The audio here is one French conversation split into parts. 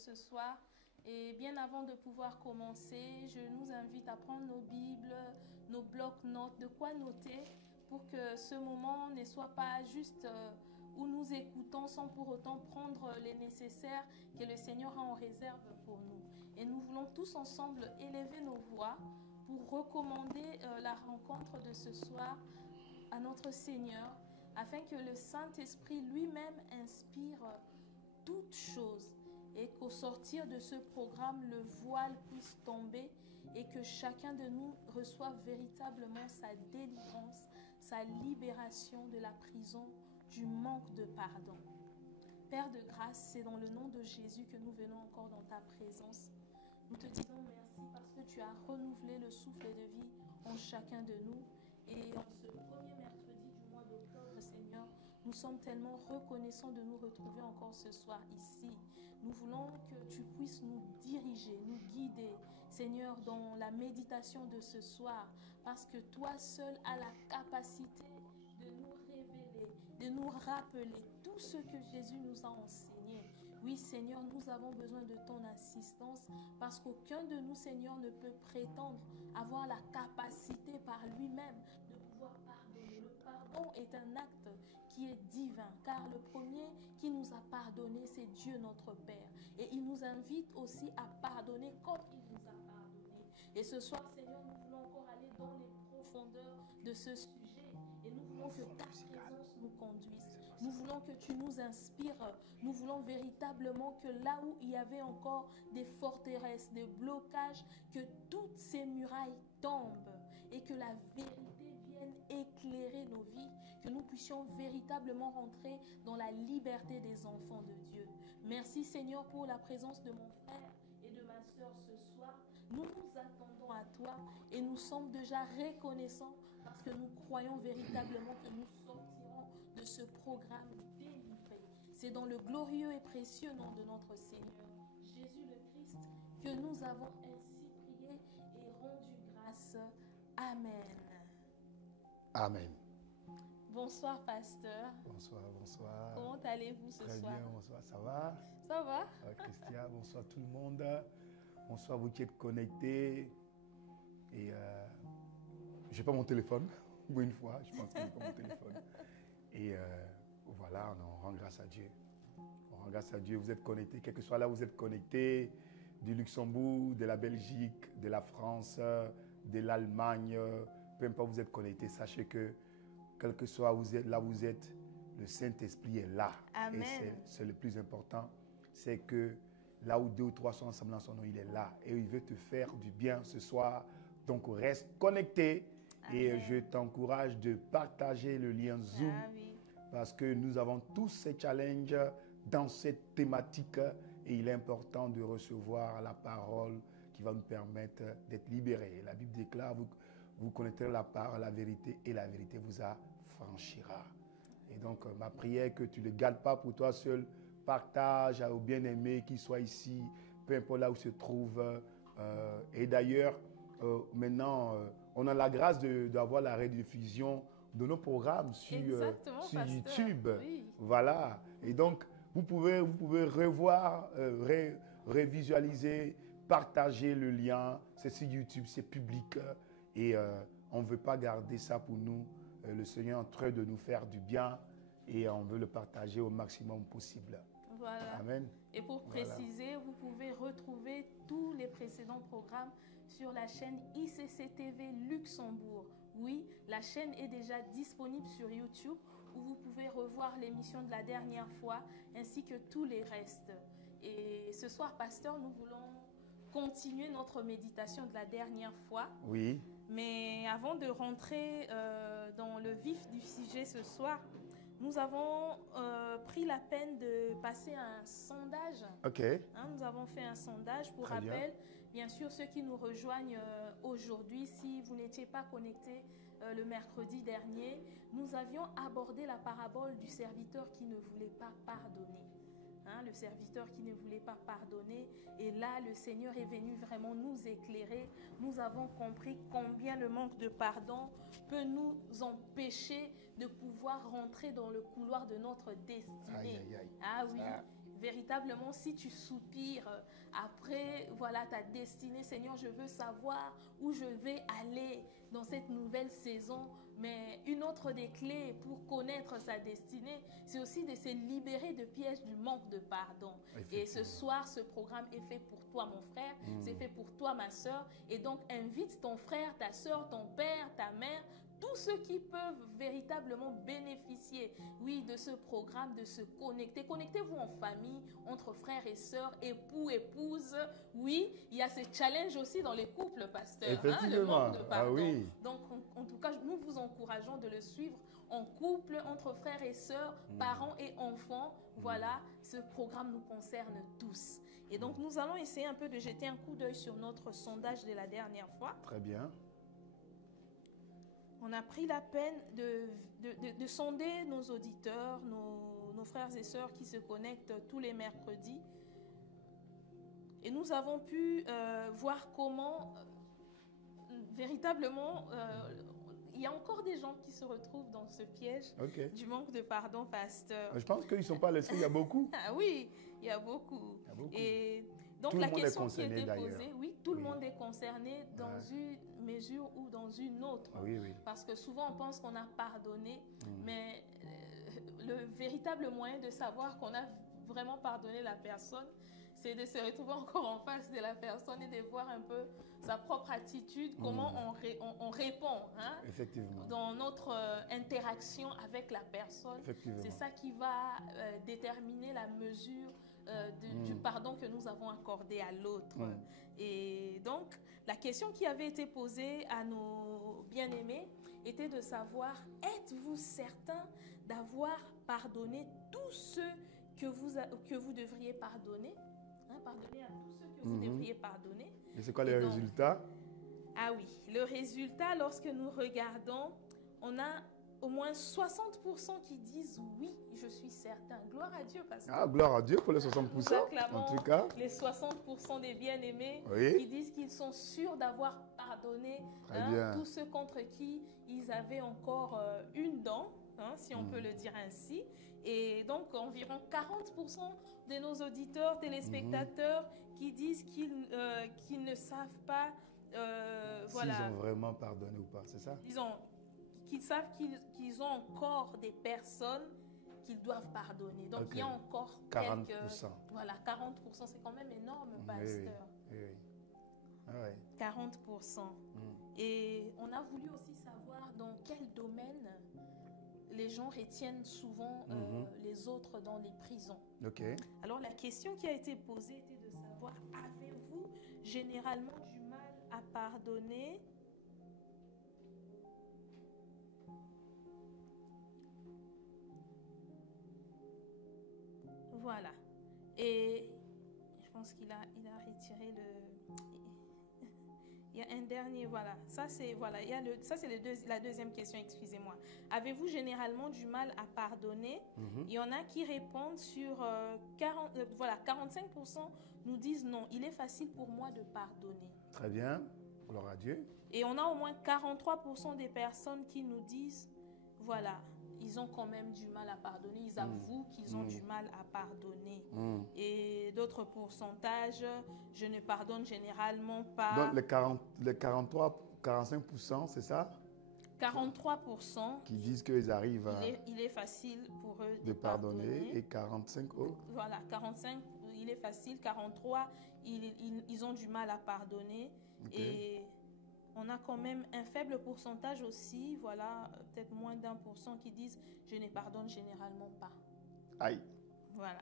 ce soir. Et bien avant de pouvoir commencer, je nous invite à prendre nos Bibles, nos blocs-notes, de quoi noter pour que ce moment ne soit pas juste où nous écoutons sans pour autant prendre les nécessaires que le Seigneur a en réserve pour nous. Et nous voulons tous ensemble élever nos voix pour recommander la rencontre de ce soir à notre Seigneur, afin que le Saint-Esprit lui-même inspire toutes choses et qu'au sortir de ce programme, le voile puisse tomber et que chacun de nous reçoive véritablement sa délivrance, sa libération de la prison, du manque de pardon. Père de grâce, c'est dans le nom de Jésus que nous venons encore dans ta présence. Nous te disons merci parce que tu as renouvelé le souffle de vie en chacun de nous. Et en ce premier mercredi du mois d'octobre, Seigneur, nous sommes tellement reconnaissants de nous retrouver encore ce soir ici. Nous voulons que tu puisses nous diriger, nous guider, Seigneur, dans la méditation de ce soir, parce que toi seul as la capacité de nous révéler, de nous rappeler tout ce que Jésus nous a enseigné. Oui, Seigneur, nous avons besoin de ton assistance parce qu'aucun de nous, Seigneur, ne peut prétendre avoir la capacité par lui-même de pouvoir pardonner. Le pardon est un acte qui est divin, car le premier qui nous a pardonné, c'est Dieu notre Père. Et il nous invite aussi à pardonner comme il nous a pardonné. Et ce soir, Seigneur, nous voulons encore aller dans les profondeurs de ce sujet. Et nous voulons que ta présence nous conduise. Nous voulons que tu nous inspires. Nous voulons véritablement que là où il y avait encore des forteresses, des blocages, que toutes ces murailles tombent et que la vérité vienne éclairer nos vies, que nous puissions véritablement rentrer dans la liberté des enfants de Dieu. Merci Seigneur pour la présence de mon frère et de ma sœur ce soir. Nous nous attendons à toi et nous sommes déjà reconnaissants parce que nous croyons véritablement que nous sortirons de ce programme délivré. C'est dans le glorieux et précieux nom de notre Seigneur Jésus le Christ que nous avons ainsi prié et rendu grâce. Amen. Amen. Bonsoir, pasteur. Bonsoir, bonsoir. Comment allez-vous ce soir? Très bien, bonsoir, ça va? Ça va? Christian, bonsoir tout le monde. Bonsoir vous qui êtes connectés. Et je n'ai pas mon téléphone, pour une fois, je pense que je n'ai pas mon téléphone. Et voilà, on rend grâce à Dieu. On rend grâce à Dieu, vous êtes connectés, quel que soit là où vous êtes connectés, du Luxembourg, de la Belgique, de la France, de l'Allemagne, peu importe où vous êtes connectés, sachez que quel que soit là où vous êtes, le Saint-Esprit est là. Amen. Et c'est le plus important, c'est que là où 2 ou 3 sont ensemble dans son nom, il est là. Et il veut te faire du bien ce soir. Donc reste connecté. Amen. Et je t'encourage de partager le lien Zoom. Ah, oui. Parce que nous avons tous ces challenges dans cette thématique. Et il est important de recevoir la parole qui va nous permettre d'être libérés. La Bible déclare, vous connaîtrez la vérité et la vérité vous affranchira. Et donc, ma prière est que tu ne le gardes pas pour toi seul. Partage aux bien-aimés qui soient ici, peu importe là où se trouvent. Et d'ailleurs, maintenant, on a la grâce d'avoir la rediffusion de nos programmes sur YouTube. Oui. Voilà. Et donc, vous pouvez revoir, révisualiser, partager le lien. C'est sur YouTube, c'est public. Et on ne veut pas garder ça pour nous. Le Seigneur est en train de nous faire du bien et on veut le partager au maximum possible. Voilà. Amen. Et pour préciser, vous pouvez retrouver tous les précédents programmes sur la chaîne ICCTV Luxembourg. Oui, la chaîne est déjà disponible sur YouTube où vous pouvez revoir l'émission de la dernière fois ainsi que tous les restes. Et ce soir, pasteur, nous voulons continuer notre méditation de la dernière fois. Oui. Mais avant de rentrer dans le vif du sujet ce soir, nous avons pris la peine de passer un sondage. OK. Nous avons fait un sondage. Pour rappel, bien sûr, ceux qui nous rejoignent aujourd'hui, si vous n'étiez pas connectés le mercredi dernier, nous avions abordé la parabole du serviteur qui ne voulait pas pardonner. Le serviteur qui ne voulait pas pardonner. Et là, le Seigneur est venu vraiment nous éclairer. Nous avons compris combien le manque de pardon peut nous empêcher de pouvoir rentrer dans le couloir de notre destinée. Aïe, aïe, aïe. Ah oui, véritablement, si tu soupires après, voilà, ta destinée, Seigneur, je veux savoir où je vais aller dans cette nouvelle saison. Mais une autre des clés pour connaître sa destinée, c'est aussi de se libérer de pièges du manque de pardon. Et ce soir, ce programme est fait pour toi, mon frère, c'est fait pour toi, ma soeur. Et donc, invite ton frère, ta soeur, ton père, ta mère, tous ceux qui peuvent véritablement bénéficier, oui, de ce programme, de se connecter. Connectez-vous en famille, entre frères et sœurs, époux, épouses. Oui, il y a ce challenge aussi dans les couples, pasteur. Effectivement. Le manque de pardon. Ah oui. Donc, en tout cas, nous vous encourageons de le suivre en couple, entre frères et sœurs, parents et enfants. Voilà, ce programme nous concerne tous. Et donc, nous allons essayer un peu de jeter un coup d'œil sur notre sondage de la dernière fois. Très bien. On a pris la peine de sonder nos auditeurs, nos frères et sœurs qui se connectent tous les mercredis. Et nous avons pu voir comment, véritablement, il y a encore des gens qui se retrouvent dans ce piège du manque de pardon, pasteur. Je pense qu'ils ne sont pas les seuls, il y a beaucoup. Ah oui, il y a beaucoup. Et donc, tout la le monde question est concerné, qui était posée, oui, tout le Oui. monde est concerné dans une mesure ou dans une autre. Oui, oui. Parce que souvent, on pense qu'on a pardonné, mais le véritable moyen de savoir qu'on a vraiment pardonné la personne, c'est de se retrouver encore en face de la personne et de voir un peu sa propre attitude, comment on répond, hein, Effectivement. dans notre interaction avec la personne. Effectivement. C'est ça qui va déterminer la mesure du pardon que nous avons accordé à l'autre. Et donc, la question qui avait été posée à nos bien-aimés était de savoir, êtes-vous certain d'avoir pardonné tous ceux que vous devriez pardonner, hein, pardonner à tous ceux que vous devriez pardonner. Et c'est quoi les résultats? Ah oui, le résultat, lorsque nous regardons, on a au moins 60% qui disent oui, je suis certain. Gloire à Dieu, parce que Ah, gloire à Dieu pour les 60%. En tout cas, les 60% des bien-aimés qui disent qu'ils sont sûrs d'avoir pardonné tous ceux contre qui ils avaient encore une dent, hein, si on peut le dire ainsi. Et donc, environ 40% de nos auditeurs, téléspectateurs qui disent qu'ils ne savent pas s'ils ont vraiment pardonné ou pas, c'est ça? Disons, qu'ils savent qu'ils ont encore des personnes qu'ils doivent pardonner. Donc, il y a encore 40%. Voilà, 40%, c'est quand même énorme, pasteur. Oui. Ah ouais. 40%. Et on a voulu aussi savoir dans quel domaine les gens retiennent souvent les autres dans les prisons. Alors, la question qui a été posée était de savoir, avez-vous généralement du mal à pardonner ? Voilà. Et je pense qu'il a retiré le... Il y a un dernier, voilà. Ça, c'est la deuxième question, excusez-moi. Avez-vous généralement du mal à pardonner? Il y en a qui répondent sur 45% nous disent non, il est facile pour moi de pardonner. Très bien, gloire à Dieu. Et on a au moins 43% des personnes qui nous disent, voilà, ils ont quand même du mal à pardonner, ils avouent qu'ils ont du mal à pardonner. Et d'autres pourcentages, je ne pardonne généralement pas. Donc les 45%, c'est ça? 43% qui disent qu'ils arrivent à... Il est facile pour eux de pardonner. Et 45 autres? Voilà, 45, il est facile. 43, ils ont du mal à pardonner. Et on a quand même un faible pourcentage aussi, voilà, peut-être moins d'1% qui disent « je ne pardonne généralement pas ». Aïe. Voilà,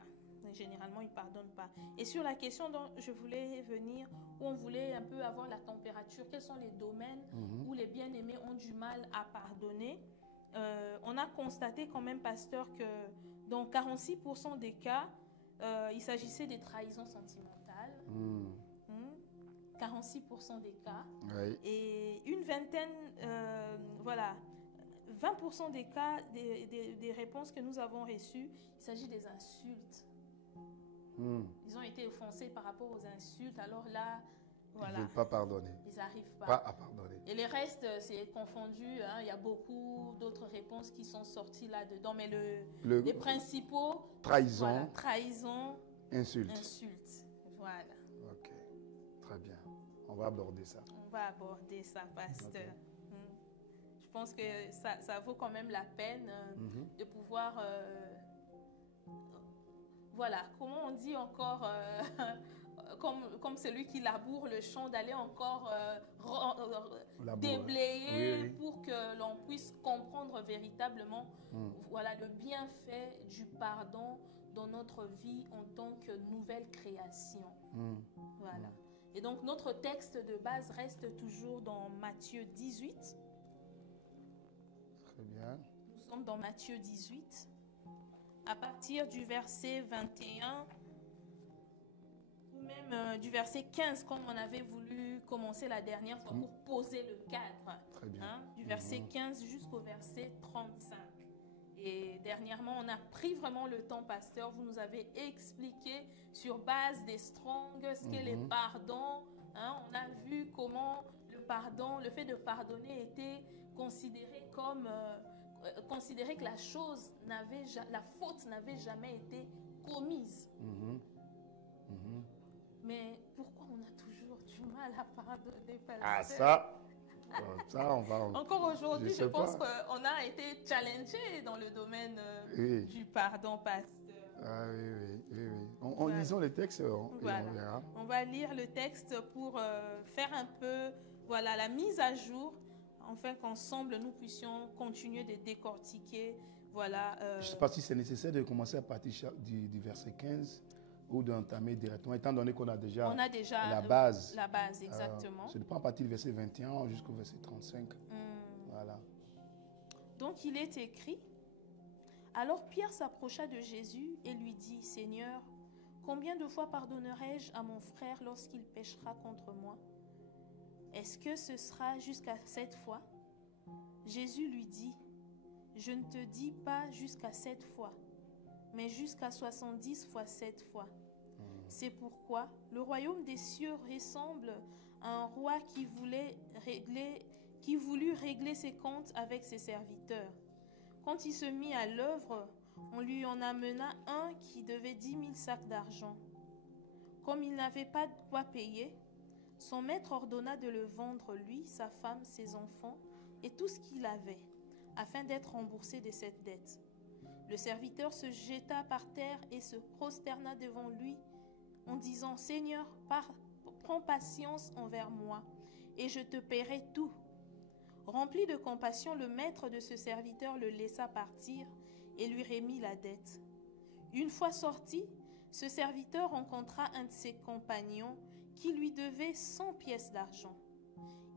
généralement, ils ne pardonnent pas. Et sur la question dont je voulais venir, où on voulait un peu avoir la température, quels sont les domaines où les bien-aimés ont du mal à pardonner, on a constaté quand même, pasteur, que dans 46% des cas, il s'agissait des trahisons sentimentales. 46% des cas. Et une vingtaine, 20% des cas, des réponses que nous avons reçues, il s'agit des insultes. Ils ont été offensés par rapport aux insultes. Alors là, voilà. Ils ne veulent pas pardonner. Ils n'arrivent pas. Pas à pardonner. Et les restes, c'est confondu. Hein. Il y a beaucoup d'autres réponses qui sont sorties là-dedans. Mais les principaux... Trahison. Voilà, trahison, Insulte. insulte. Voilà. Ok, très bien. On va aborder ça. On va aborder ça, pasteur. Ok. Je pense que ça vaut quand même la peine de pouvoir, voilà, comment on dit encore, comme celui qui laboure le champ, d'aller encore déblayer Oui, oui. pour que l'on puisse comprendre véritablement voilà, le bienfait du pardon dans notre vie en tant que nouvelle création. Voilà. Et donc notre texte de base reste toujours dans Matthieu 18. Très bien. Nous sommes dans Matthieu 18. À partir du verset 21 ou même du verset 15, comme on avait voulu commencer la dernière fois pour poser le cadre. Très bien. Du verset 15 jusqu'au verset 35. Et dernièrement, on a pris vraiment le temps, pasteur. Vous nous avez expliqué sur base des Strong ce qu'est les pardons. On a vu comment le pardon, le fait de pardonner était considéré comme... considérer que la faute n'avait jamais été commise. Mais pourquoi on a toujours du mal à pardonner, pasteur? Ça, on va... Encore aujourd'hui, je pense qu'on a été challengé dans le domaine du pardon, pasteur. Ah oui. En lisant les textes, voilà. Et on verra. On va lire le texte pour faire un peu la mise à jour, afin qu'ensemble, nous puissions continuer de décortiquer. Je ne sais pas si c'est nécessaire de commencer à partir du verset 15 ou d'entamer directement, étant donné qu'on a déjà la base. La base, exactement. Je ne prends à partir du verset 21 jusqu'au verset 35. Voilà. Donc, il est écrit, « Alors Pierre s'approcha de Jésus et lui dit, « Seigneur, combien de fois pardonnerai-je à mon frère lorsqu'il péchera contre moi? Est-ce que ce sera jusqu'à 7 fois? » Jésus lui dit, « Je ne te dis pas jusqu'à 7 fois, mais jusqu'à 70 fois 7 fois. C'est pourquoi le royaume des cieux ressemble à un roi qui voulut régler ses comptes avec ses serviteurs. Quand il se mit à l'œuvre, on lui en amena un qui devait 10 000 sacs d'argent. Comme il n'avait pas de quoi payer, son maître ordonna de le vendre, lui, sa femme, ses enfants et tout ce qu'il avait, afin d'être remboursé de cette dette. Le serviteur se jeta par terre et se prosterna devant lui en disant, « Seigneur, prends patience envers moi et je te paierai tout. » Rempli de compassion, le maître de ce serviteur le laissa partir et lui remit la dette. Une fois sorti, ce serviteur rencontra un de ses compagnons qui lui devait 100 pièces d'argent.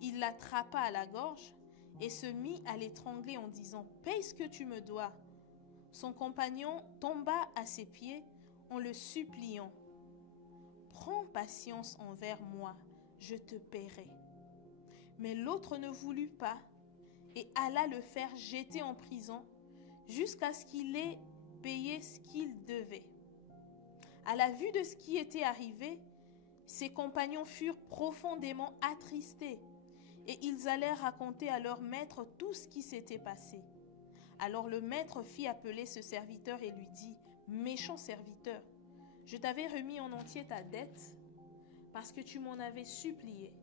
Il l'attrapa à la gorge et se mit à l'étrangler en disant, « Paye ce que tu me dois. » Son compagnon tomba à ses pieds en le suppliant, « Prends patience envers moi, je te paierai. » Mais l'autre ne voulut pas et alla le faire jeter en prison jusqu'à ce qu'il ait payé ce qu'il devait. À la vue de ce qui était arrivé, ses compagnons furent profondément attristés et ils allèrent raconter à leur maître tout ce qui s'était passé. Alors le maître fit appeler ce serviteur et lui dit, « Méchant serviteur, je t'avais remis en entier ta dette parce que tu m'en avais supplié.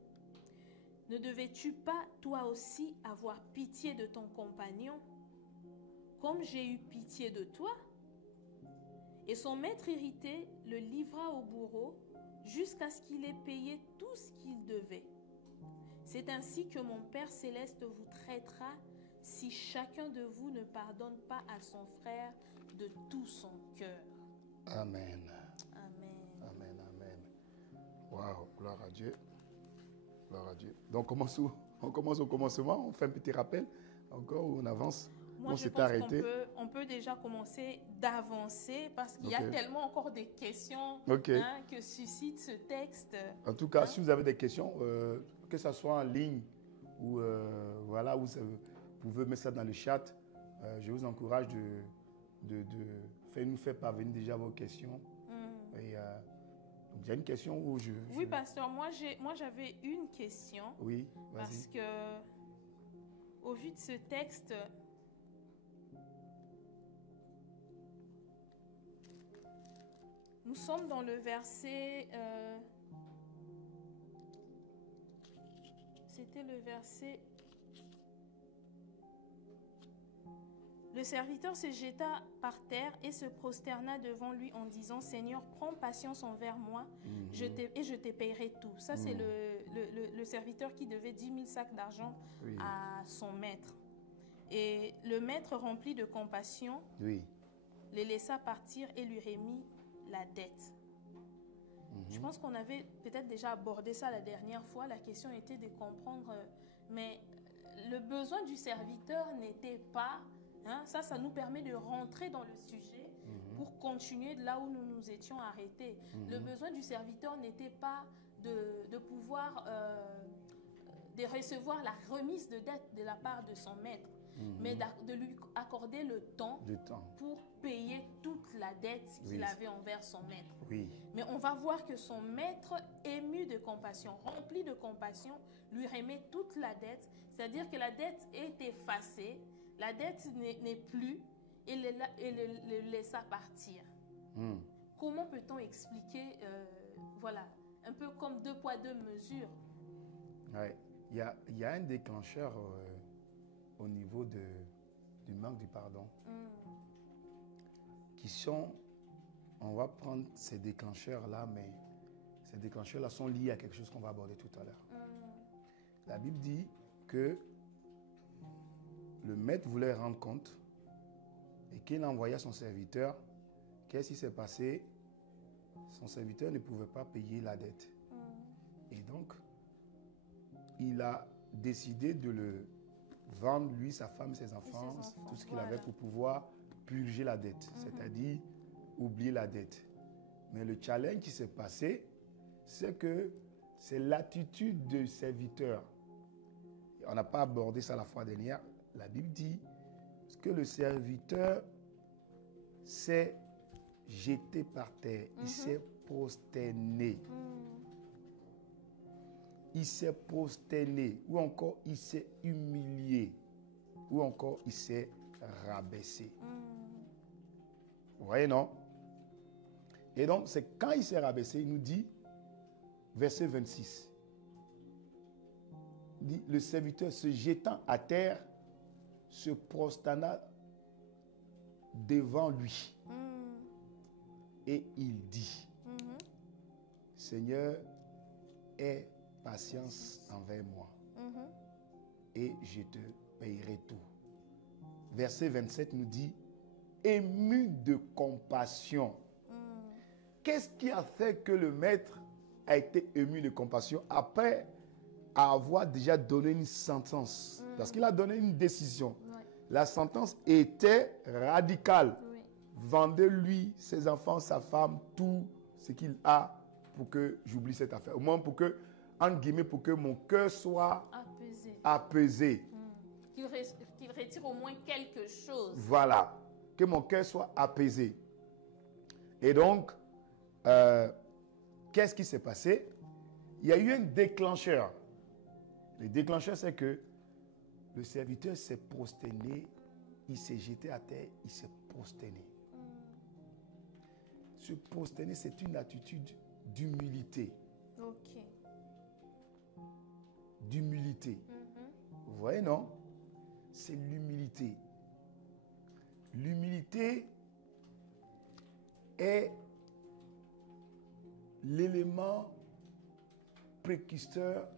Ne devais-tu pas toi aussi avoir pitié de ton compagnon, comme j'ai eu pitié de toi? » Et son maître irrité le livra au bourreau jusqu'à ce qu'il ait payé tout ce qu'il devait. C'est ainsi que mon Père céleste vous traitera si chacun de vous ne pardonne pas à son frère de tout son cœur. Amen. Amen. Amen, amen. Waouh, gloire à Dieu. Gloire à Dieu. Donc, on commence au commencement, on fait un petit rappel encore ou on avance? Moi, je pense qu'on peut déjà commencer d'avancer parce qu'il y a tellement encore des questions que suscite ce texte. En tout cas, si vous avez des questions, que ce soit en ligne ou vous pouvez mettre ça dans le chat. Je vous encourage de nous faire parvenir déjà vos questions. Et, donc, il y a une question où Oui, pasteur, moi j'avais une question. Oui, vas-y. Parce que, au vu de ce texte, Nous sommes dans le verset... c'était le verset... Le serviteur se jeta par terre et se prosterna devant lui en disant, « Seigneur, prends patience envers moi et je te paierai tout. » Ça, c'est le serviteur qui devait 10 000 sacs d'argent à son maître. Et le maître, rempli de compassion, les laissa partir et lui remit la dette. Je pense qu'on avait peut-être déjà abordé ça la dernière fois. La question était de comprendre, mais le besoin du serviteur n'était pas... Ça nous permet de rentrer dans le sujet pour continuer de là où nous nous étions arrêtés. Le besoin du serviteur n'était pas de pouvoir de recevoir la remise de dette de la part de son maître, mais de lui accorder le temps pour payer toute la dette qu'il avait envers son maître. Mais on va voir que son maître, ému de compassion, rempli de compassion, lui remet toute la dette, c'est-à-dire que la dette est effacée. La dette n'est plus et le laissa partir. Comment peut-on expliquer, voilà, un peu comme 2 poids 2 mesures? Il y a un déclencheur au niveau du manque du pardon qui sont, on va prendre ces déclencheurs-là, mais ces déclencheurs-là sont liés à quelque chose qu'on va aborder tout à l'heure. La Bible dit que le maître voulait rendre compte et qu'il envoya son serviteur. Qu'est-ce qui s'est passé? Son serviteur ne pouvait pas payer la dette. Et donc, il a décidé de le vendre, lui, sa femme, ses enfants, tout ce qu'il avait pour pouvoir purger la dette, c'est-à-dire oublier la dette. Mais le challenge qui s'est passé, c'est que c'est l'attitude du serviteur. On n'a pas abordé ça la fois dernière. La Bible dit que le serviteur s'est jeté par terre, il s'est prosterné. Il s'est prosterné, ou encore il s'est humilié, ou encore il s'est rabaissé. Vous voyez, non? Et donc, c'est quand il s'est rabaissé, il nous dit, verset 26, il dit, le serviteur se jetant à terre, se prosterna devant lui. Et il dit, Seigneur, aie patience envers moi et je te payerai tout. Verset 27 nous dit, ému de compassion. Qu'est-ce qui a fait que le maître a été ému de compassion après avoir déjà donné une sentence? Parce qu'il a donné une décision. La sentence était radicale. Vendez-lui ses enfants, sa femme, tout ce qu'il a pour que j'oublie cette affaire. Au moins pour que, entre guillemets, pour que mon cœur soit apaisé. Qu'il retire au moins quelque chose. Voilà. Que mon cœur soit apaisé. Et donc, qu'est-ce qui s'est passé? Il y a eu un déclencheur. Le déclencheur, c'est que le serviteur s'est prosterné, il s'est jeté à terre, il s'est prosterné. Se prosterner, c'est une attitude d'humilité. D'humilité. Vous voyez, non? C'est l'humilité. L'humilité est l'élément précurseur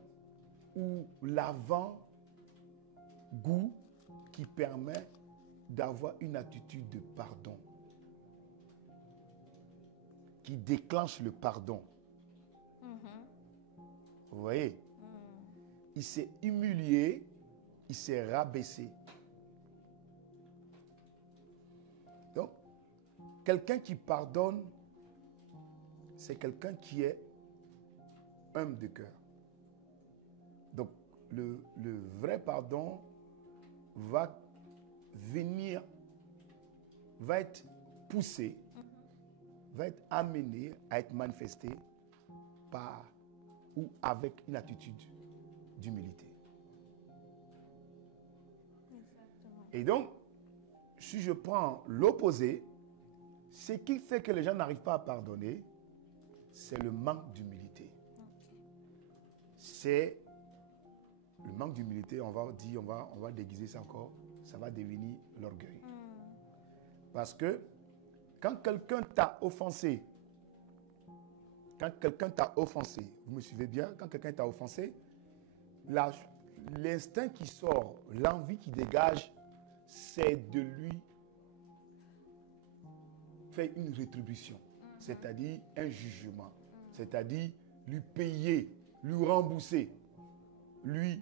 ou l'avant-goût qui permet d'avoir une attitude de pardon, qui déclenche le pardon. Vous voyez? Il s'est humilié, il s'est rabaissé. Donc, quelqu'un qui pardonne, c'est quelqu'un qui est humble de cœur. Donc, le vrai pardon va venir, va être poussé, va être amené à être manifesté par ou avec une attitude d'humilité. Et donc, si je prends l'opposé, Ce qui fait que les gens n'arrivent pas à pardonner, c'est le manque d'humilité. C'est le manque d'humilité, on va dire, on va déguiser ça encore, ça va devenir l'orgueil. Parce que quand quelqu'un t'a offensé, vous me suivez bien, quand quelqu'un t'a offensé, l'instinct qui sort, l'envie qui dégage, c'est de lui faire une rétribution, c'est-à-dire un jugement, c'est-à-dire lui payer, lui rembourser, lui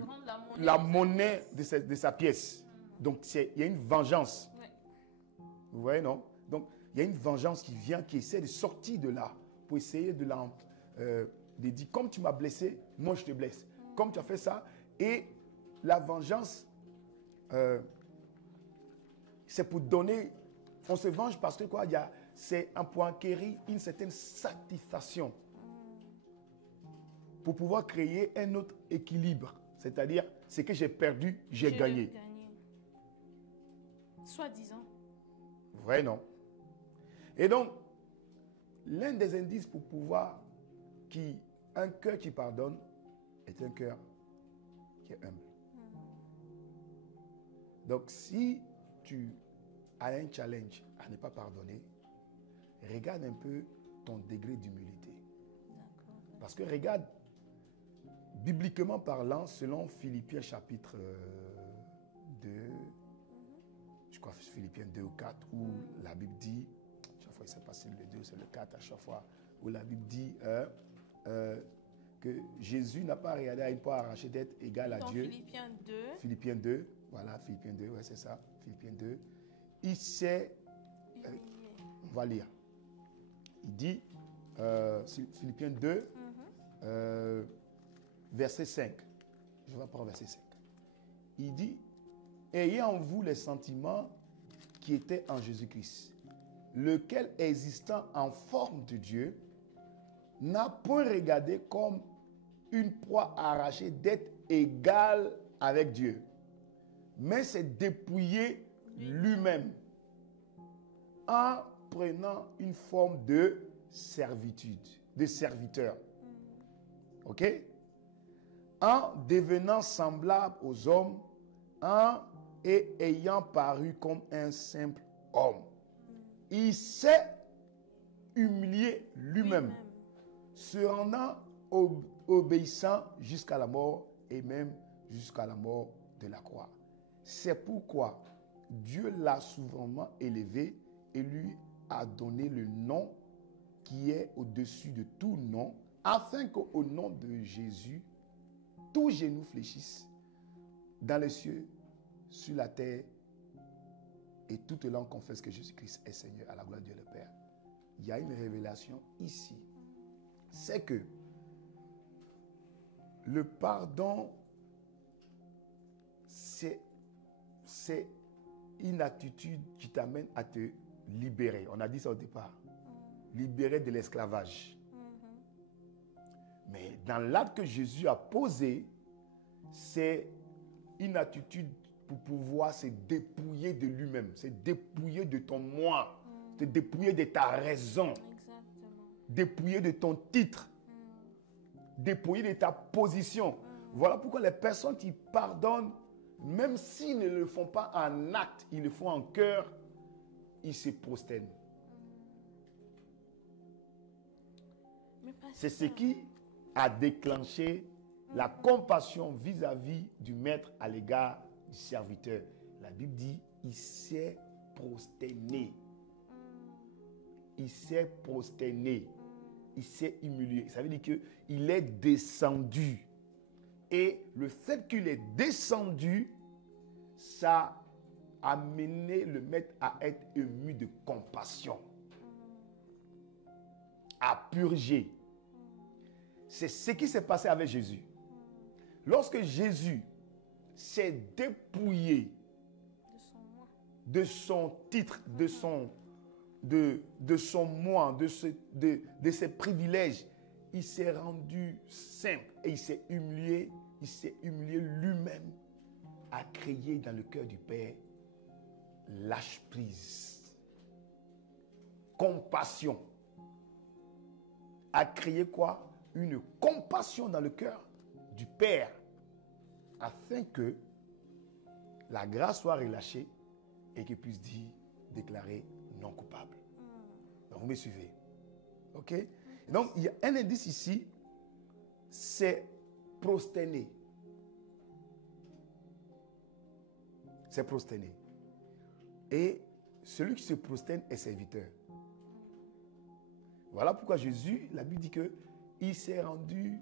rendre la monnaie de sa pièce. Donc il y a une vengeance. Ouais. Vous voyez, non? Donc il y a une vengeance qui vient, qui essaie de sortir de là, pour essayer de dire, comme tu m'as blessé, moi je te blesse. Comme tu as fait ça, et la vengeance, c'est pour donner, on se venge parce que quoi, c'est pour acquérir une certaine satisfaction. Pour pouvoir créer un autre équilibre. C'est-à-dire, ce que j'ai perdu, j'ai gagné. Soi-disant. Vous voyez, non? Et donc, l'un des indices pour pouvoir un cœur qui pardonne est un cœur qui est humble. Donc, si tu as un challenge à ne pas pardonner, regarde un peu ton degré d'humilité. Parce que regarde, bibliquement parlant, selon Philippiens chapitre 2, je crois Philippiens 2 ou 4, où la Bible dit, chaque fois c'est pas le 2, c'est le 4 à chaque fois, où la Bible dit que Jésus n'a pas regardé à une part arrachée d'être égal à Dieu. Philippiens 2. Philippiens 2, voilà, Philippiens 2, ouais, c'est ça, Philippiens 2. Il s'est, on va lire, il dit, Philippiens 2, verset 5. Je vais prendre verset 5. Il dit, ayez en vous les sentiments qui étaient en Jésus-Christ, lequel, existant en forme de Dieu, n'a point regardé comme une proie arrachée d'être égal avec Dieu, mais s'est dépouillé lui-même en prenant une forme de servitude, de serviteur. Ok? En devenant semblable aux hommes, et ayant paru comme un simple homme. Il s'est humilié lui-même, se rendant obéissant jusqu'à la mort, et même jusqu'à la mort de la croix. C'est pourquoi Dieu l'a souverainement élevé et lui a donné le nom qui est au-dessus de tout nom, afin qu'au nom de Jésus, tous genoux fléchissent dans les cieux, sur la terre, et toute langue confesse que Jésus-Christ est Seigneur, à la gloire de Dieu le Père. Il y a une révélation ici. C'est que le pardon, c'est une attitude qui t'amène à te libérer. On a dit ça au départ. Libérer de l'esclavage. Mais dans l'acte que Jésus a posé, c'est une attitude pour pouvoir se dépouiller de lui-même, se dépouiller de ton moi, se dépouiller de ta raison, dépouiller de ton titre, dépouiller de ta position. Voilà pourquoi les personnes qui pardonnent, même s'ils ne le font pas en acte, ils le font en cœur, ils se prosternent. C'est ce qui a déclenché la compassion vis-à-vis du maître à l'égard du serviteur. La Bible dit, il s'est prosterné. Il s'est prosterné. Il s'est humilié. Ça veut dire qu'il est descendu. Et le fait qu'il est descendu, ça a amené le maître à être ému de compassion. À purger. C'est ce qui s'est passé avec Jésus. Lorsque Jésus s'est dépouillé de son titre, de son moi, de ses privilèges, il s'est rendu simple et il s'est humilié lui-même à créer dans le cœur du Père lâche prise, compassion. A créé quoi? Une compassion dans le cœur du Père, afin que la grâce soit relâchée et qu'il puisse déclarer non coupable. Donc, vous me suivez. OK? Donc, il y a un indice ici, c'est prosterner. C'est prosterner. Et celui qui se prosterne est serviteur. Voilà pourquoi Jésus, la Bible dit qu'il s'est rendu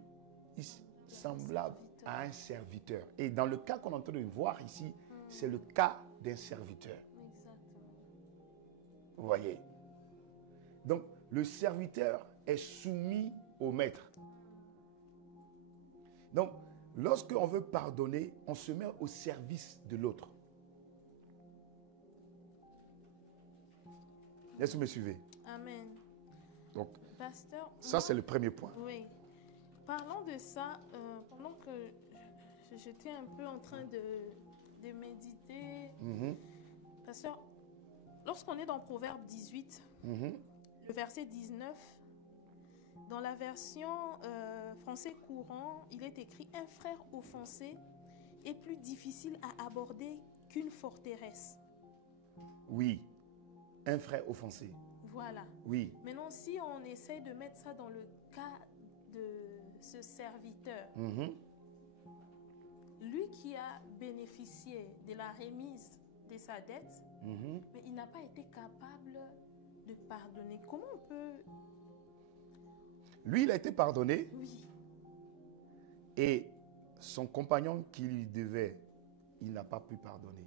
semblable à un serviteur. Et dans le cas qu'on est en train de voir ici, c'est le cas d'un serviteur. Exactement. Vous voyez? Donc, le serviteur est soumis au maître. Donc, lorsqu'on veut pardonner, on se met au service de l'autre. Est-ce que vous me suivez? Amen. Donc, Pasteur, ça c'est le premier point. oui. Parlons de ça, pendant que j'étais un peu en train de méditer. Pasteur, lorsqu'on est dans Proverbe 18, le verset 19, dans la version français courant, il est écrit « Un frère offensé est plus difficile à aborder qu'une forteresse. » Oui, un frère offensé. Voilà. Oui. Maintenant, si on essaie de mettre ça dans le cas de ce serviteur, lui qui a bénéficié de la remise de sa dette, mais il n'a pas été capable de pardonner. Comment on peut... Lui, il a été pardonné. Oui. Et son compagnon qui lui devait, il n'a pas pu pardonner.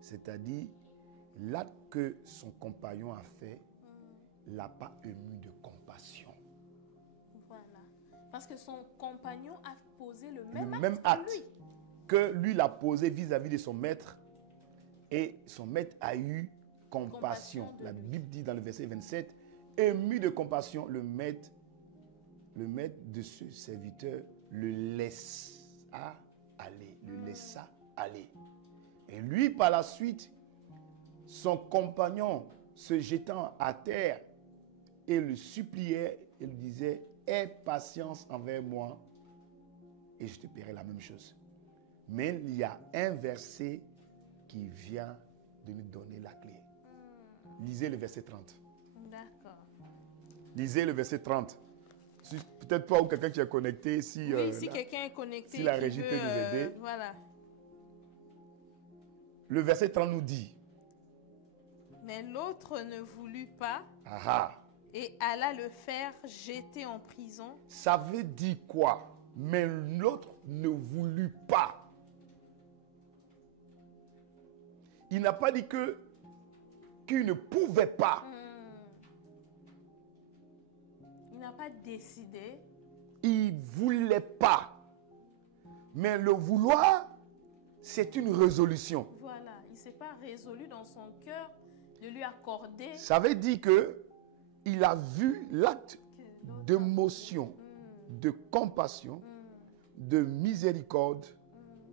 C'est-à-dire, l'acte que son compagnon a fait, l'a pas ému de compassion. Voilà. Parce que son compagnon a posé le même acte que lui. Que lui l'a posé vis-à-vis de son maître. Et son maître a eu compassion. La Bible dit dans le verset 27, ému de compassion, le maître de ce serviteur le laissa aller. Le laissa aller. Et lui, par la suite, son compagnon se jetant à terre et le suppliait, il disait, aie patience envers moi et je te paierai la même chose. Mais il y a un verset qui vient de nous donner la clé. Lisez le verset 30. D'accord. Lisez le verset 30. Peut-être pas ou quelqu'un qui est connecté. Si, si quelqu'un est connecté. Si la régie peut nous aider. Voilà. Le verset 30 nous dit. Mais l'autre ne voulut pas. Et alla le faire jeter en prison. Ça veut dire quoi? Mais l'autre ne voulut pas. Il n'a pas dit qu'il ne pouvait pas. Il n'a pas décidé. Il ne voulait pas. Mais le vouloir, c'est une résolution. Voilà. Il ne s'est pas résolu dans son cœur de lui accorder. Ça veut dire qu'il a vu l'acte d'émotion, de compassion, de miséricorde,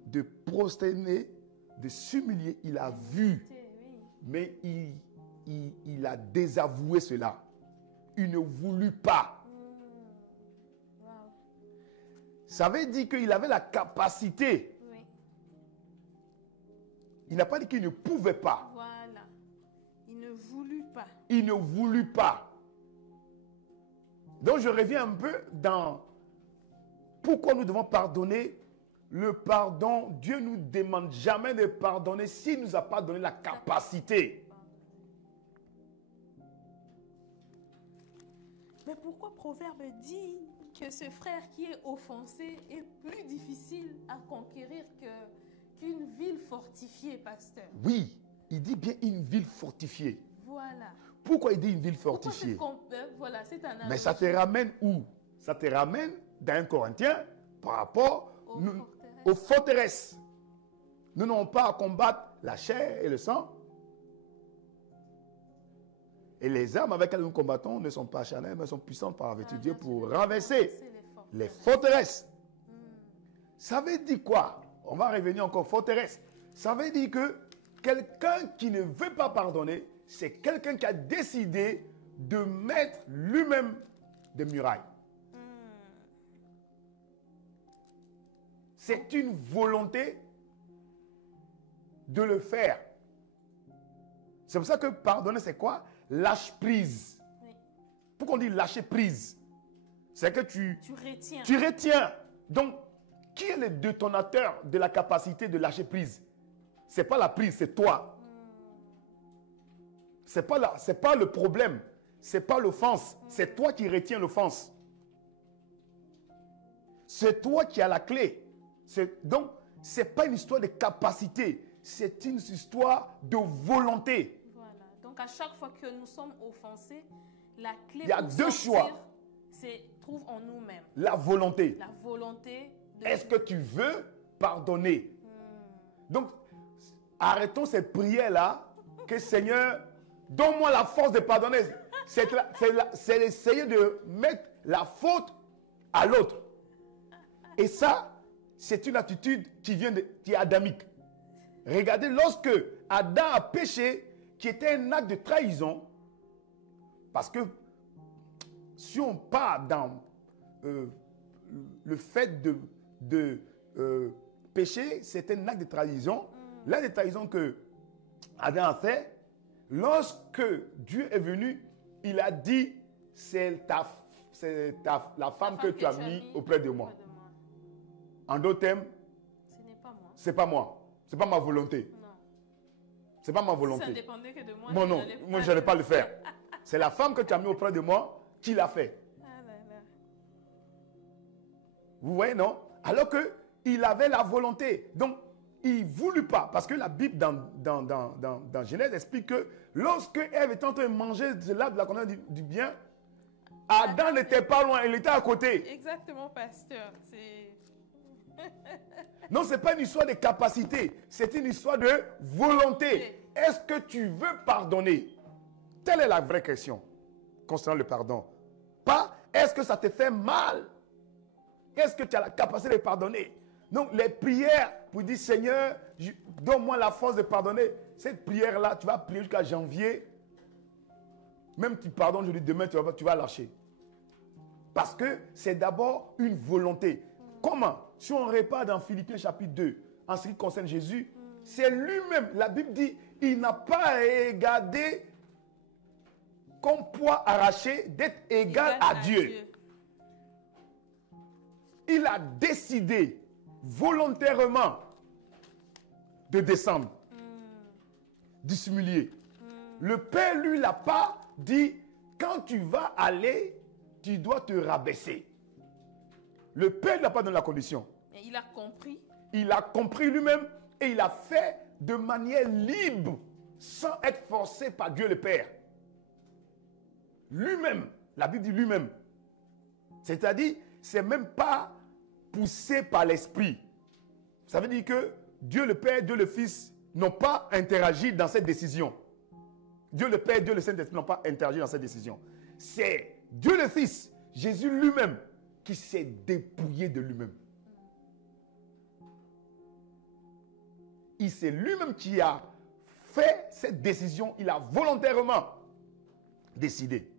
de prosterner, de s'humilier. Il a vu, mais il a désavoué cela. Il ne voulut pas. Ça veut dire qu'il avait la capacité. Il n'a pas dit qu'il ne pouvait pas. Voilà. Il ne voulut pas. Il ne voulut pas. Donc je reviens un peu dans pourquoi nous devons pardonner. Le pardon, Dieu ne nous demande jamais de pardonner s'il ne nous a pas donné la capacité. Mais pourquoi Proverbe dit que ce frère qui est offensé est plus difficile à conquérir qu'une ville fortifiée, pasteur? Oui, il dit bien une ville fortifiée. Voilà. Pourquoi il dit une ville fortifiée? Voilà, c'est un... Mais ça te ramène où? Ça te ramène dans 1 Corinthiens par rapport aux forteresses. Nous n'avons pas à combattre la chair et le sang. Et les armes avec lesquelles nous combattons ne sont pas charnelles, mais sont puissantes par la vertu de Dieu pour renverser les forteresses. Ça veut dire quoi? On va revenir encore forteresse. Ça veut dire que Quelqu'un qui ne veut pas pardonner, c'est quelqu'un qui a décidé de mettre lui-même des murailles. C'est une volonté de le faire. C'est pour ça que pardonner, c'est quoi? Lâche prise. Oui. Pourquoi on dit lâcher prise? C'est que Tu retiens. tu retiens. Donc, qui est le détonateur de la capacité de lâcher prise? Ce n'est pas la prise, c'est toi. Ce n'est pas le problème. Ce n'est pas l'offense. C'est toi qui retiens l'offense. C'est toi qui as la clé. Donc, ce n'est pas une histoire de capacité. C'est une histoire de volonté. Voilà. Donc, à chaque fois que nous sommes offensés, la clé Il y a pour deux choix. trouve en nous-mêmes. La volonté. La volonté de... Est-ce que tu veux pardonner? Donc, arrêtons ces prières-là. Que Seigneur, donne-moi la force de pardonner. C'est essayer de mettre la faute à l'autre. Et ça, c'est une attitude qui est adamique. Regardez, lorsque Adam a péché, qui était un acte de trahison, parce que si on part dans le fait de pécher, c'est un acte de trahison. L'acte de trahison que Adam a fait, lorsque Dieu est venu, il a dit, c'est la femme que tu as mis auprès de moi. En d'autres termes, ce n'est pas moi. C'est pas moi. C'est pas ma volonté. Non. C'est pas ma volonté. Si ça ne dépendait que de moi. Non, moi je n'allais pas le faire. C'est la femme que tu as mis auprès de moi qui l'a fait. Ah là là. Vous voyez, non? Alors qu'il avait la volonté. Donc, il ne voulut pas. Parce que la Bible, dans Genèse, explique que lorsque Ève était en train de manger de l'arbre de la connaissance du bien, Adam n'était pas loin, il était à côté. Exactement, pasteur. Non, ce n'est pas une histoire de capacité, c'est une histoire de volonté. Est-ce que tu veux pardonner? Telle est la vraie question concernant le pardon. Pas est-ce que ça te fait mal? Est-ce que tu as la capacité de pardonner? Donc les prières pour dire Seigneur, donne-moi la force de pardonner. Cette prière-là, tu vas prier jusqu'à janvier. Même tu pardonnes aujourd'hui, demain tu vas lâcher. Parce que c'est d'abord une volonté. Comment? Si on repart dans Philippiens chapitre 2, en ce qui concerne Jésus, c'est lui-même, la Bible dit, il n'a pas regardé comme poids arraché d'être égal à Dieu. Il a décidé volontairement de descendre, de s'humilier. Le Père, lui, l'a pas dit, quand tu vas aller, tu dois te rabaisser. Le Père n'a pas donné la condition. Et il a compris. Il a compris lui-même et il a fait de manière libre, sans être forcé par Dieu le Père. Lui-même, la Bible dit lui-même. C'est-à-dire, c'est même pas poussé par l'Esprit. Ça veut dire que Dieu le Père, Dieu le Fils n'ont pas interagi dans cette décision. Dieu le Père, Dieu le Saint-Esprit n'ont pas interagi dans cette décision. C'est Dieu le Fils, Jésus lui-même, qui s'est dépouillé de lui-même. C'est lui-même qui a fait cette décision. Il a volontairement décidé.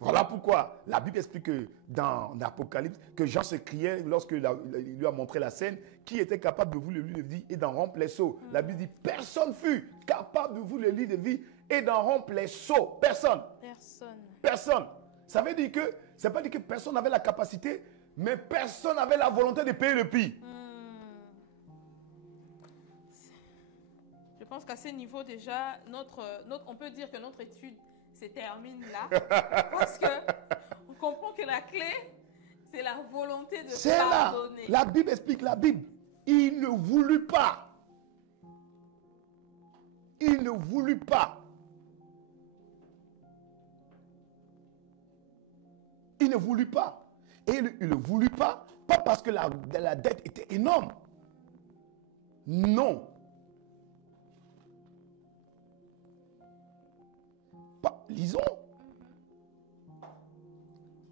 Voilà pourquoi la Bible explique que dans l'Apocalypse, que Jean se criait lorsqu'il lui a montré la scène, qui était capable de vous le livre de vie et d'en rompre les seaux. La Bible dit, personne fut capable de vous le livre de vie et d'en rompre les seaux. Personne. Personne. Ça veut dire que, ça ne veut pas dire que personne n'avait la capacité, mais personne n'avait la volonté de payer le prix. Je pense qu'à ce niveau déjà, on peut dire que notre étude se termine là. Parce qu'on comprend que la clé, c'est la volonté de pardonner. C'est là. La Bible explique la Bible. Il ne voulut pas. Il ne voulut pas. Il ne voulut pas. Et il ne voulut pas, pas parce que la dette était énorme. Non. Lisons.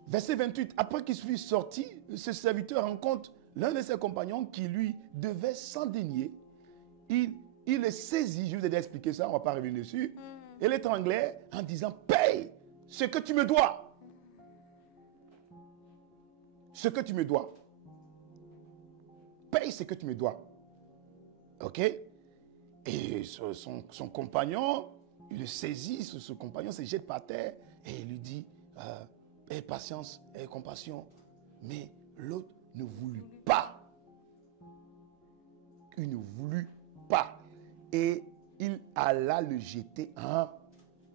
Verset 28. Après qu'il fut sorti, ce serviteur rencontre l'un de ses compagnons qui lui devait sans dénier. Il il le saisit, je vous ai déjà expliqué ça, on ne va pas revenir dessus, et l'étranglait en disant, paye ce que tu me dois. Ce que tu me dois. Paye ce que tu me dois. Ok? Et son compagnon, il le saisit, ce compagnon se jette par terre et il lui dit, aie patience, aie compassion. Mais l'autre ne voulut pas. Il ne voulut pas. Et il alla le jeter en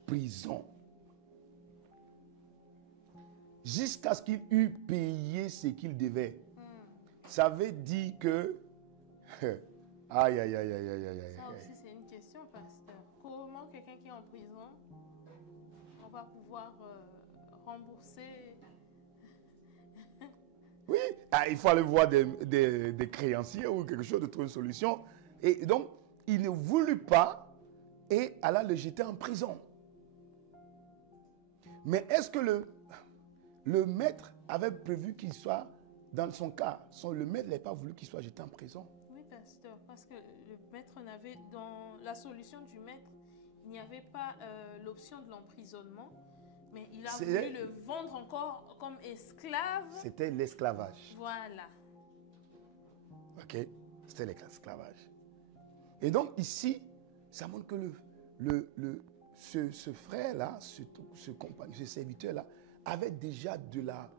prison. Jusqu'à ce qu'il eût payé ce qu'il devait. Ça veut dire que... Aïe, aïe, aïe, aïe, aïe, aïe, aïe. Ça aussi, c'est une question, pasteur. Comment quelqu'un qui est en prison, on va pouvoir rembourser? Oui, il faut aller voir des créanciers ou quelque chose, de trouver une solution. Et donc, il ne voulut pas et alla le jeter en prison. Mais est-ce que le maître avait prévu qu'il soit, dans son cas, le maître n'avait pas voulu qu'il soit jeté en prison? Oui, pasteur, parce que le maître n'avait, dans la solution du maître, il n'y avait pas l'option de l'emprisonnement, mais il a voulu le vendre encore comme esclave. C'était l'esclavage. Voilà. Ok, c'était l'esclavage. Et donc ici, ça montre que ce frère-là, ce compagnon, ce serviteur-là, avait déjà de la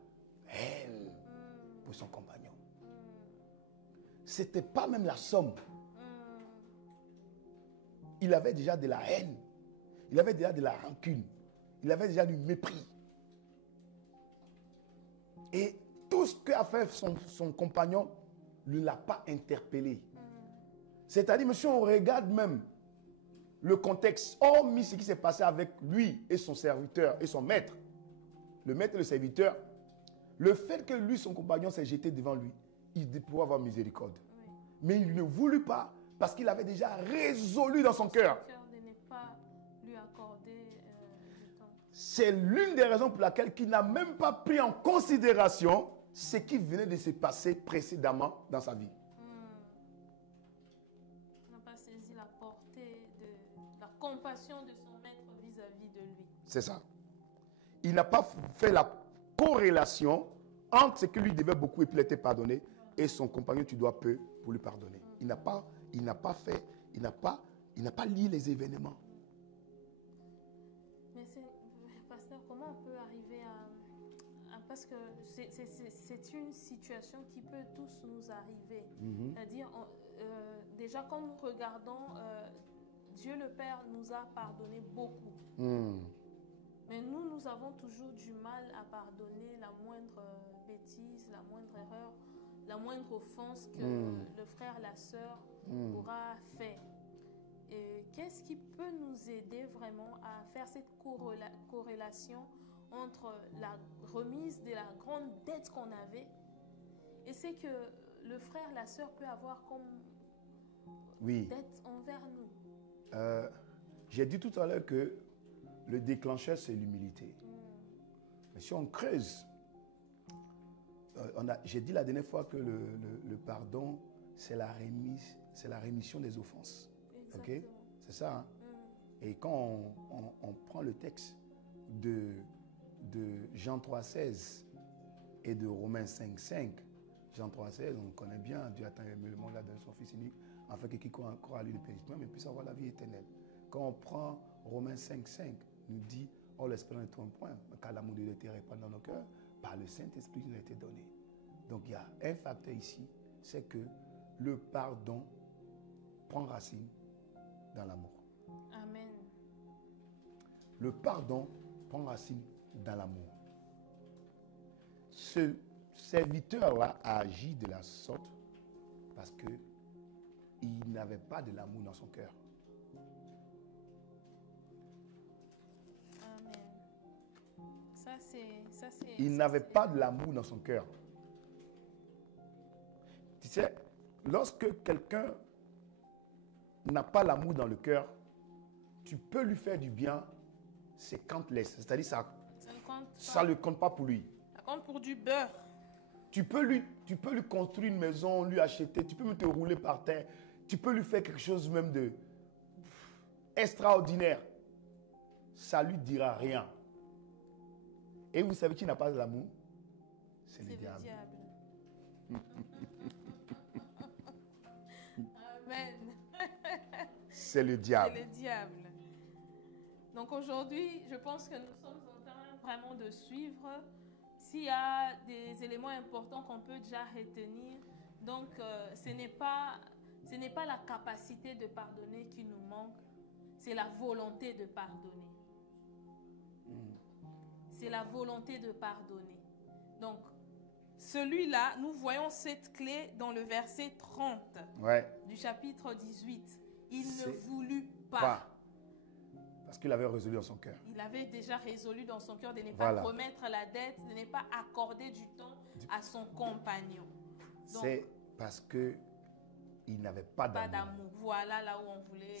haine pour son compagnon. C'était pas même la somme. Il avait déjà de la haine. Il avait déjà de la rancune. Il avait déjà du mépris. Et tout ce qu'a fait son compagnon ne l'a pas interpellé. C'est-à-dire, si on regarde même le contexte, hormis ce qui s'est passé avec lui et son serviteur et son maître, le maître et le serviteur, le fait que lui, son compagnon, s'est jeté devant lui, il pouvait avoir miséricorde. Oui. Mais il ne voulut pas parce qu'il avait déjà résolu dans son cœur. De ne pas lui accorder du temps. C'est l'une des raisons pour laquelle il n'a même pas pris en considération ce qui venait de se passer précédemment dans sa vie. Il n'a pas saisi la portée de la compassion de son maître vis-à-vis de lui. C'est ça. Il n'a pas fait la corrélation entre ce que lui devait beaucoup et puis il a été pardonné et son compagnon tu dois peu pour lui pardonner. Il n'a pas lié les événements. Mais pasteur, comment on peut arriver à parce que c'est une situation qui peut tous nous arriver. C'est-à-dire, déjà quand nous regardons, Dieu le Père nous a pardonné beaucoup. Mais nous avons toujours du mal à pardonner la moindre bêtise, la moindre erreur, la moindre offense que le frère, la sœur aura fait. Et qu'est-ce qui peut nous aider vraiment à faire cette corrélation entre la remise de la grande dette qu'on avait et c'est que le frère, la sœur peut avoir comme dette envers nous? J'ai dit tout à l'heure que le déclencheur, c'est l'humilité. Mais si on creuse, j'ai dit la dernière fois que le pardon, c'est la rémission des offenses. Ok? C'est ça. Hein? Et quand on prend le texte de Jean 3,16 et de Romains 5,5, Jean 3,16, on connaît bien, Dieu a tant aimé le monde, il a donné son Fils unique, afin que quiconque croit à lui ne périsse pas, mais puisse avoir la vie éternelle. Quand on prend Romains 5,5, nous dit, oh l'espérance ne trompe point, car l'amour de Dieu était répandu dans nos cœurs, par le Saint-Esprit qui nous a été donné. Donc il y a un facteur ici, c'est que le pardon prend racine dans l'amour. Amen. Le pardon prend racine dans l'amour. Ce serviteur-là a agi de la sorte parce qu'il n'avait pas de l'amour dans son cœur. Il n'avait pas de l'amour dans son cœur. Tu sais, lorsque quelqu'un n'a pas l'amour dans le cœur, tu peux lui faire du bien, c'est countless. C'est-à-dire ça ne compte pas pour lui. Ça compte pour du beurre. Tu peux lui construire une maison, lui acheter, tu peux même te rouler par terre. Tu peux lui faire quelque chose même de extraordinaire. Ça ne lui dira rien. Et vous savez qui n'a pas l'amour? C'est le diable. Amen. C'est le diable. C'est le diable. Donc aujourd'hui, je pense que nous sommes en train vraiment de suivre. S'il y a des éléments importants qu'on peut déjà retenir, donc ce n'est pas la capacité de pardonner qui nous manque, c'est la volonté de pardonner. C'est la volonté de pardonner. Donc, celui-là, nous voyons cette clé dans le verset 30 du chapitre 18. Il ne voulut pas. Parce qu'il avait résolu dans son cœur. Il avait déjà résolu dans son cœur de ne pas remettre la dette, de ne pas accorder du temps à son compagnon. C'est parce qu'il n'avait pas d'amour. Voilà là où on voulait.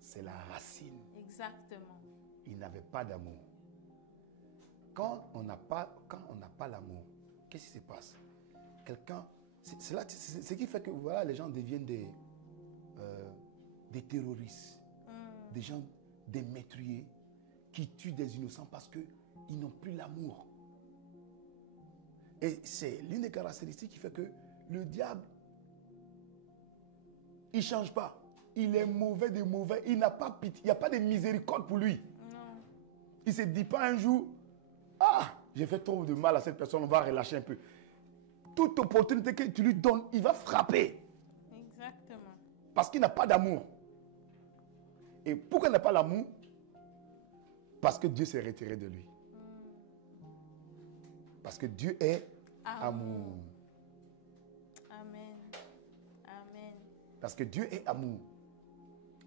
C'est la racine. Exactement. Il n'avait pas d'amour. Quand on n'a pas l'amour, qu'est-ce qui se passe? C'est ce qui fait que voilà, les gens deviennent des terroristes, des gens, des meurtriers qui tuent des innocents parce qu'ils n'ont plus l'amour. Et c'est l'une des caractéristiques qui fait que le diable, il ne change pas. Il est mauvais de mauvais. Il n'a pas pitié. Il n'y a pas de miséricorde pour lui. Non. Il ne se dit pas un jour, ah, j'ai fait trop de mal à cette personne, on va relâcher un peu. Toute opportunité que tu lui donnes, il va frapper. Exactement. Parce qu'il n'a pas d'amour. Et pourquoi il n'a pas l'amour? Parce que Dieu s'est retiré de lui. Parce que Dieu est amour. Amen. Amen. Parce que Dieu est amour.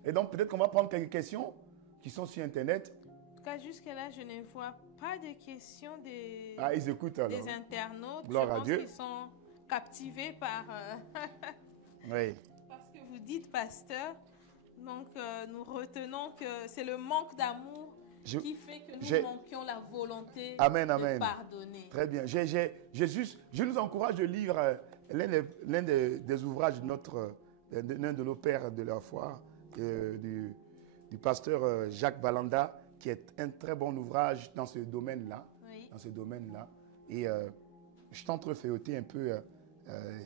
Et donc peut-être qu'on va prendre quelques questions qui sont sur Internet. En tout cas, jusque-là, je ne vois pas de questions des internautes. Gloire je à pense Dieu. qu'ils sont captivés par Oui. parce que vous dites, pasteur. Donc, nous retenons que c'est le manque d'amour qui fait que nous manquions la volonté de pardonner. Très bien. Je nous encourage de lire l'un des ouvrages de l'un de nos pères de la foi, du pasteur Jacques Balanda, qui est un très bon ouvrage dans ce domaine-là. Oui. Dans ce domaine-là. Et je t'entrefeuilletais un peu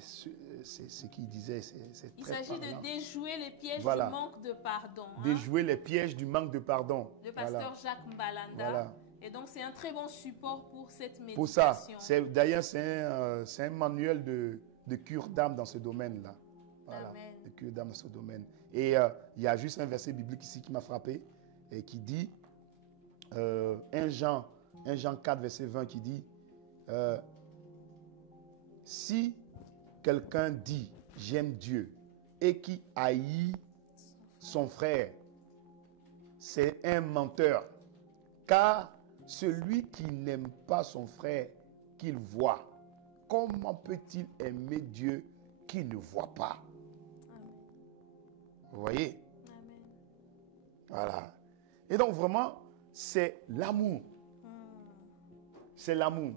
ce qu'il disait. Il s'agit de déjouer les pièges du manque de pardon. Déjouer les pièges du manque de pardon. Le pasteur Jacques Balanda. Voilà. Et donc, c'est un très bon support pour cette méditation. Pour ça. D'ailleurs, c'est un manuel de cure d'âme dans ce domaine-là. Voilà. Amen. De cure d'âme dans ce domaine. Et il y a juste un verset biblique ici qui m'a frappé et qui dit, 1 Jean 4, verset 20, qui dit, si quelqu'un dit j'aime Dieu et qui haït son frère, c'est un menteur. Car celui qui n'aime pas son frère qu'il voit, comment peut-il aimer Dieu qu'il ne voit pas? Amen. Vous voyez? Amen. Voilà. Et donc vraiment, c'est l'amour. C'est l'amour.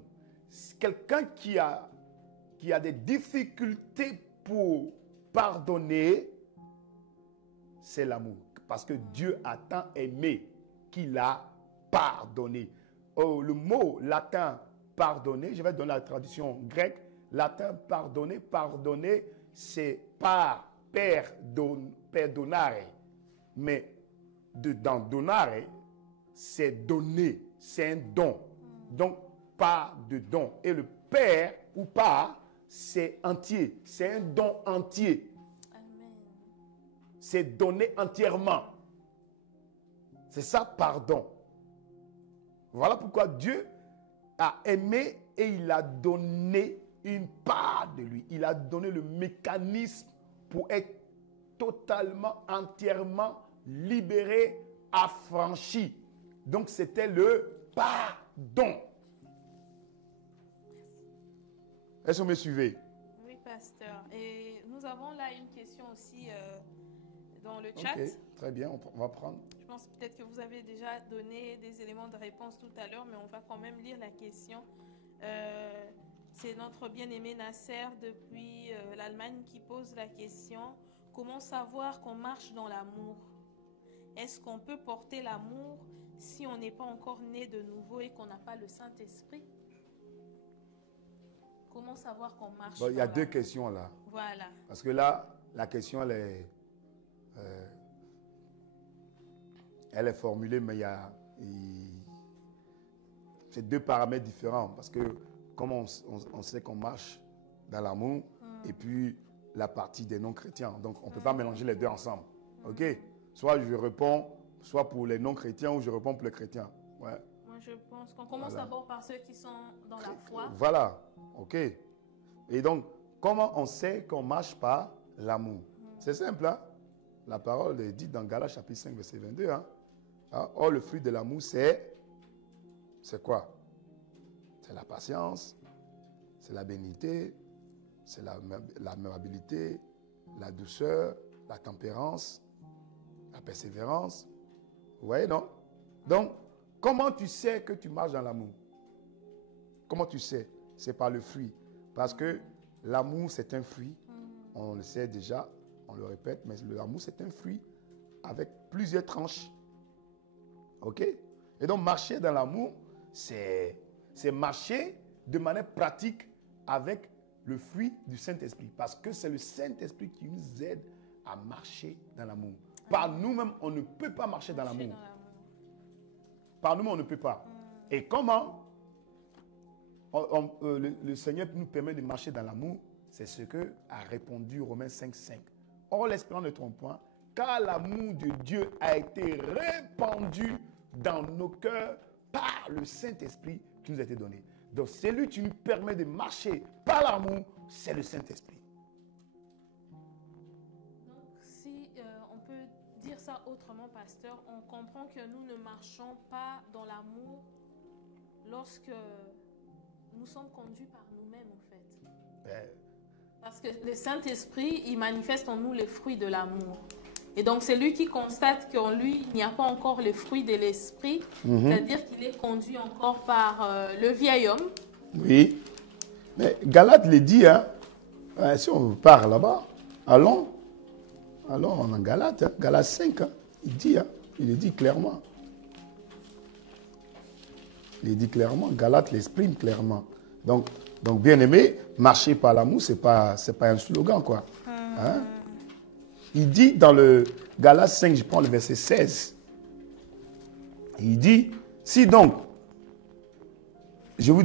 Quelqu'un qui a des difficultés pour pardonner, c'est l'amour. Parce que Dieu a tant aimé qu'il a pardonné. Oh, le mot latin pardonner, je vais donner la traduction grecque. Latin pardonner, c'est perdonare. Mais dans donare, c'est donner, c'est un don. Donc, pas de don. Et le père ou pas, c'est entier. C'est un don entier. Amen. C'est donner entièrement. C'est ça, pardon. Voilà pourquoi Dieu a aimé et il a donné une part de lui. Il a donné le mécanisme pour être totalement, entièrement libéré, affranchi. Donc, c'était le pardon. Est-ce que vous me suivez? Oui, pasteur. Et nous avons là une question aussi dans le chat. Ok, très bien, on va prendre. Je pense peut-être que vous avez déjà donné des éléments de réponse tout à l'heure, mais on va quand même lire la question. C'est notre bien-aimé Nasser depuis l'Allemagne qui pose la question. Comment savoir qu'on marche dans l'amour? Est-ce qu'on peut porter l'amour si on n'est pas encore né de nouveau et qu'on n'a pas le Saint-Esprit? Comment savoir qu'on marche Bon, il y a dans deux l'amour? questions là. Voilà. Parce que là, la question, elle est formulée, mais c'est deux paramètres différents. Parce que comme on sait qu'on marche dans l'amour, et puis la partie des non-chrétiens. Donc, on ne peut pas mélanger les deux ensemble. OK? Soit je réponds, soit pour les non-chrétiens, ou je réponds pour les chrétiens. Ouais. Moi, je pense qu'on commence d'abord par ceux qui sont dans la foi. Voilà. OK. Et donc, comment on sait qu'on marche par l'amour? C'est simple, hein? La parole est dite dans Galates chapitre 5, verset 22. Hein? Or, le fruit de l'amour, c'est quoi? C'est la patience, c'est la bénignité, c'est l'amabilité, la douceur, la tempérance, la persévérance. Vous voyez, non? Donc, comment tu sais que tu marches dans l'amour? Comment tu sais? C'est par le fruit. Parce que l'amour, c'est un fruit. On le sait déjà, on le répète, mais l'amour, c'est un fruit avec plusieurs tranches. OK? Et donc, marcher dans l'amour, c'est marcher de manière pratique avec le fruit du Saint-Esprit. Parce que c'est le Saint-Esprit qui nous aide à marcher dans l'amour. Par nous-mêmes, on ne peut pas marcher dans l'amour. Par nous-mêmes, on ne peut pas. Et comment le Seigneur nous permet de marcher dans l'amour? C'est ce que a répondu Romains 5,5. Or, l'espérance ne trompe point, car l'amour de Dieu a été répandu dans nos cœurs par le Saint-Esprit qui nous a été donné. Donc, celui qui nous permet de marcher par l'amour, c'est le Saint-Esprit. Donc, si on peut dire ça autrement, pasteur, on comprend que nous ne marchons pas dans l'amour lorsque nous sommes conduits par nous-mêmes, en fait. Parce que le Saint-Esprit, il manifeste en nous les fruits de l'amour. Et donc, c'est lui qui constate qu'en lui, il n'y a pas encore les fruits de l'esprit, c'est-à-dire qu'il est conduit encore par le vieil homme. Oui. Mais Galate le dit, hein. Si on part là-bas, allons en Galate, hein. Galate 5, hein. Il le dit clairement. Il dit clairement, Galate l'exprime clairement. Donc bien aimé, marcher par l'amour, c'est pas un slogan, quoi. Hein? Il dit dans le Galates 5, je prends le verset 16. Il dit, si donc, je vous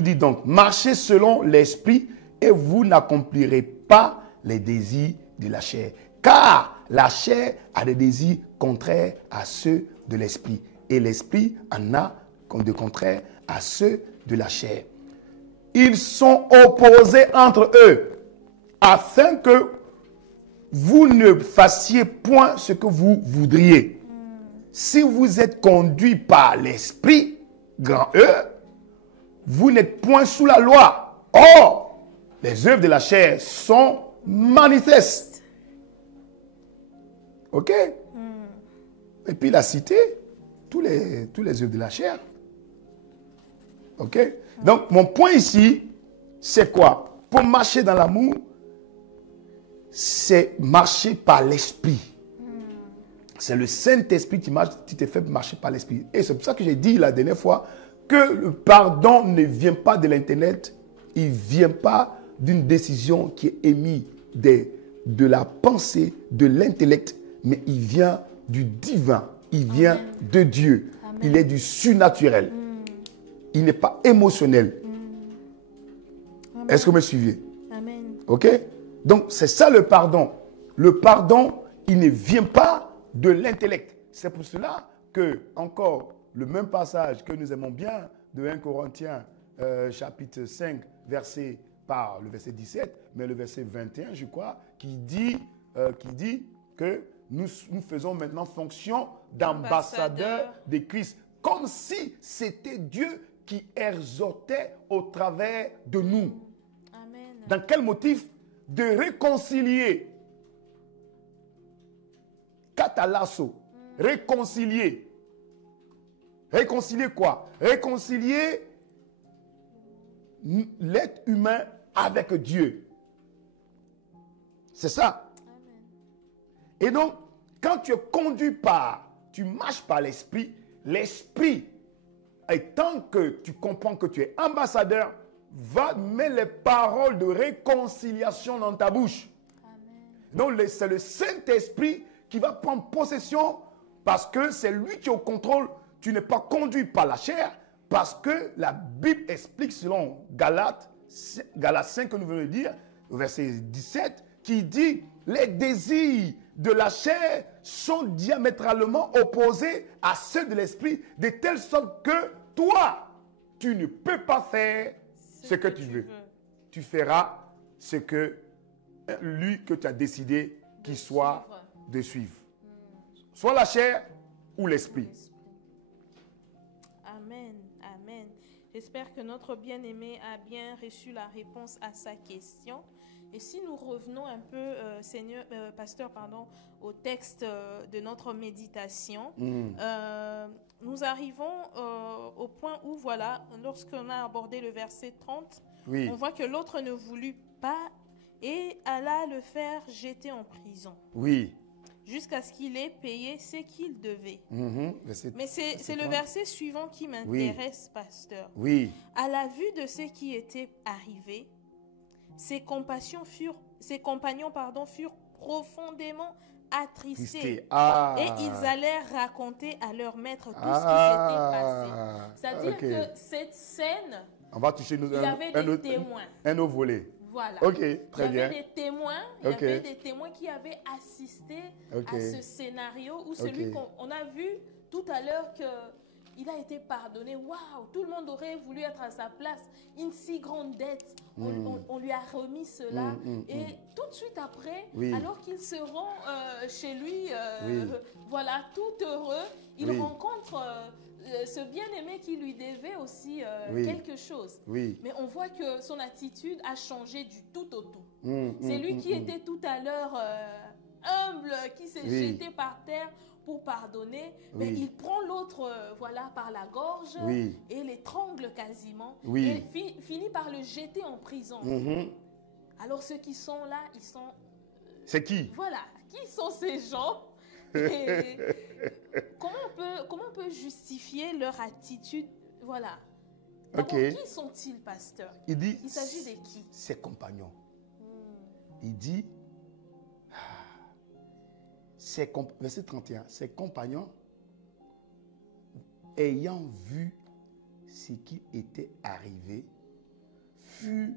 dis donc, marchez selon l'esprit et vous n'accomplirez pas les désirs de la chair. Car la chair a des désirs contraires à ceux de l'esprit. Et l'esprit en a de contraires à ceux de la chair. Ils sont opposés entre eux, afin que vous ne fassiez point ce que vous voudriez. Si vous êtes conduit par l'esprit, grand E, vous n'êtes point sous la loi. Or, les œuvres de la chair sont manifestes. OK? Et puis il a cité tous les œuvres de la chair. OK? Donc, mon point ici, c'est quoi? Pour marcher dans l'amour, c'est marcher par l'esprit. C'est le Saint-Esprit qui te fait marcher par l'esprit. Et c'est pour ça que j'ai dit la dernière fois que le pardon ne vient pas de l'Internet, il ne vient pas d'une décision qui est émise de la pensée, de l'intellect, mais il vient du divin, il vient de Dieu. Amen. Il est du surnaturel. Il n'est pas émotionnel. Est-ce que vous me suivez? Amen. OK? Donc, c'est ça le pardon. Le pardon, il ne vient pas de l'intellect. C'est pour cela que, encore, le même passage que nous aimons bien de 1 Corinthiens, chapitre 5, le verset 17, mais le verset 21, je crois, qui dit que nous faisons maintenant fonction d'ambassadeurs de Christ. Comme si c'était Dieu qui exhortait au travers de nous. Amen. Dans quel motif? De réconcilier. Catalasso. Réconcilier. Réconcilier quoi? Réconcilier l'être humain avec Dieu. C'est ça. Amen. Et donc, quand tu es conduit par, tu marches par l'esprit, l'esprit, et tant que tu comprends que tu es ambassadeur, va mettre les paroles de réconciliation dans ta bouche. Amen. Donc, c'est le Saint-Esprit qui va prendre possession parce que c'est lui qui est au contrôle. Tu n'es pas conduit par la chair parce que la Bible explique selon Galates 5 que nous venons de dire, verset 17, qui dit les désirs de la chair sont diamétralement opposés à ceux de l'esprit, de telle sorte que toi, tu ne peux pas faire ce que tu veux. Tu feras ce que lui que tu as décidé qu'il soit de suivre. Soit la chair ou l'esprit. Amen, amen. J'espère que notre bien-aimé a bien reçu la réponse à sa question. Et si nous revenons un peu, pasteur, au texte de notre méditation, nous arrivons au point où, voilà, lorsqu'on a abordé le verset 30, Oui. on voit que l'autre ne voulut pas et alla le faire jeter en prison. Oui. Jusqu'à ce qu'il ait payé ce qu'il devait. Verset Mais c'est le verset suivant qui m'intéresse, pasteur. Oui. À la vue de ce qui était arrivé, ses compagnons furent profondément attristés. Et ils allèrent raconter à leur maître tout ce qui s'était passé. C'est-à-dire que cette scène, on va toucher il y avait des témoins. Un autre volet. Voilà. Ok, très bien. Il y avait des témoins, il y avait des témoins qui avaient assisté à ce scénario où celui qu'on a vu tout à l'heure qu'il a été pardonné. Waouh, tout le monde aurait voulu être à sa place. Une si grande dette, on lui a remis cela. Et tout de suite après, alors qu'il se rend chez lui, voilà, tout heureux, il rencontre ce bien-aimé qui lui devait aussi quelque chose. Mais on voit que son attitude a changé du tout au tout. C'est lui qui était tout à l'heure humble, qui s'est jeté par terre pour pardonner, mais il prend l'autre par la gorge et l'étrangle quasiment et finit par le jeter en prison. Alors ceux qui sont là, ils sont... C'est qui? Voilà, qui sont ces gens? Et comment on peut justifier leur attitude? Voilà. Qui sont-ils, pasteur? Il s'agit de qui? Ses compagnons. Il dit, verset 31, ses compagnons, ayant vu ce qui était arrivé, furent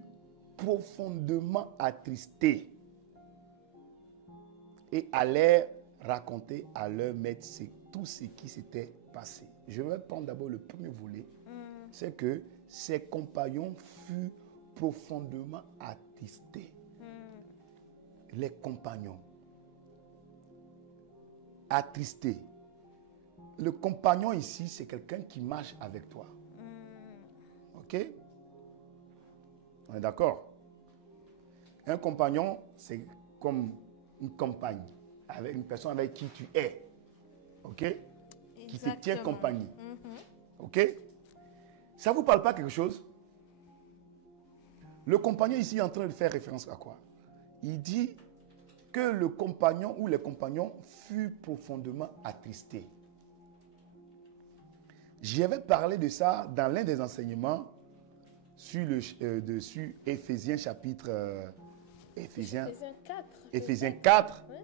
profondément attristés et allèrent raconter à leur maître tout ce qui s'était passé. Je vais prendre d'abord le premier volet. C'est que ses compagnons furent profondément attristés. Les compagnons. Attristés. Le compagnon ici, c'est quelqu'un qui marche avec toi. Ok? On est d'accord? Un compagnon, c'est comme une compagne, avec une personne avec qui tu es. Ok? Exactement. Qui te tient compagnie. Ok? Ça ne vous parle pas quelque chose? Le compagnon ici est en train de faire référence à quoi? Il dit que le compagnon ou les compagnons furent profondément attristés. J'avais parlé de ça dans l'un des enseignements sur Éphésiens chapitre... Éphésiens 4. Éphésiens 4. Ouais.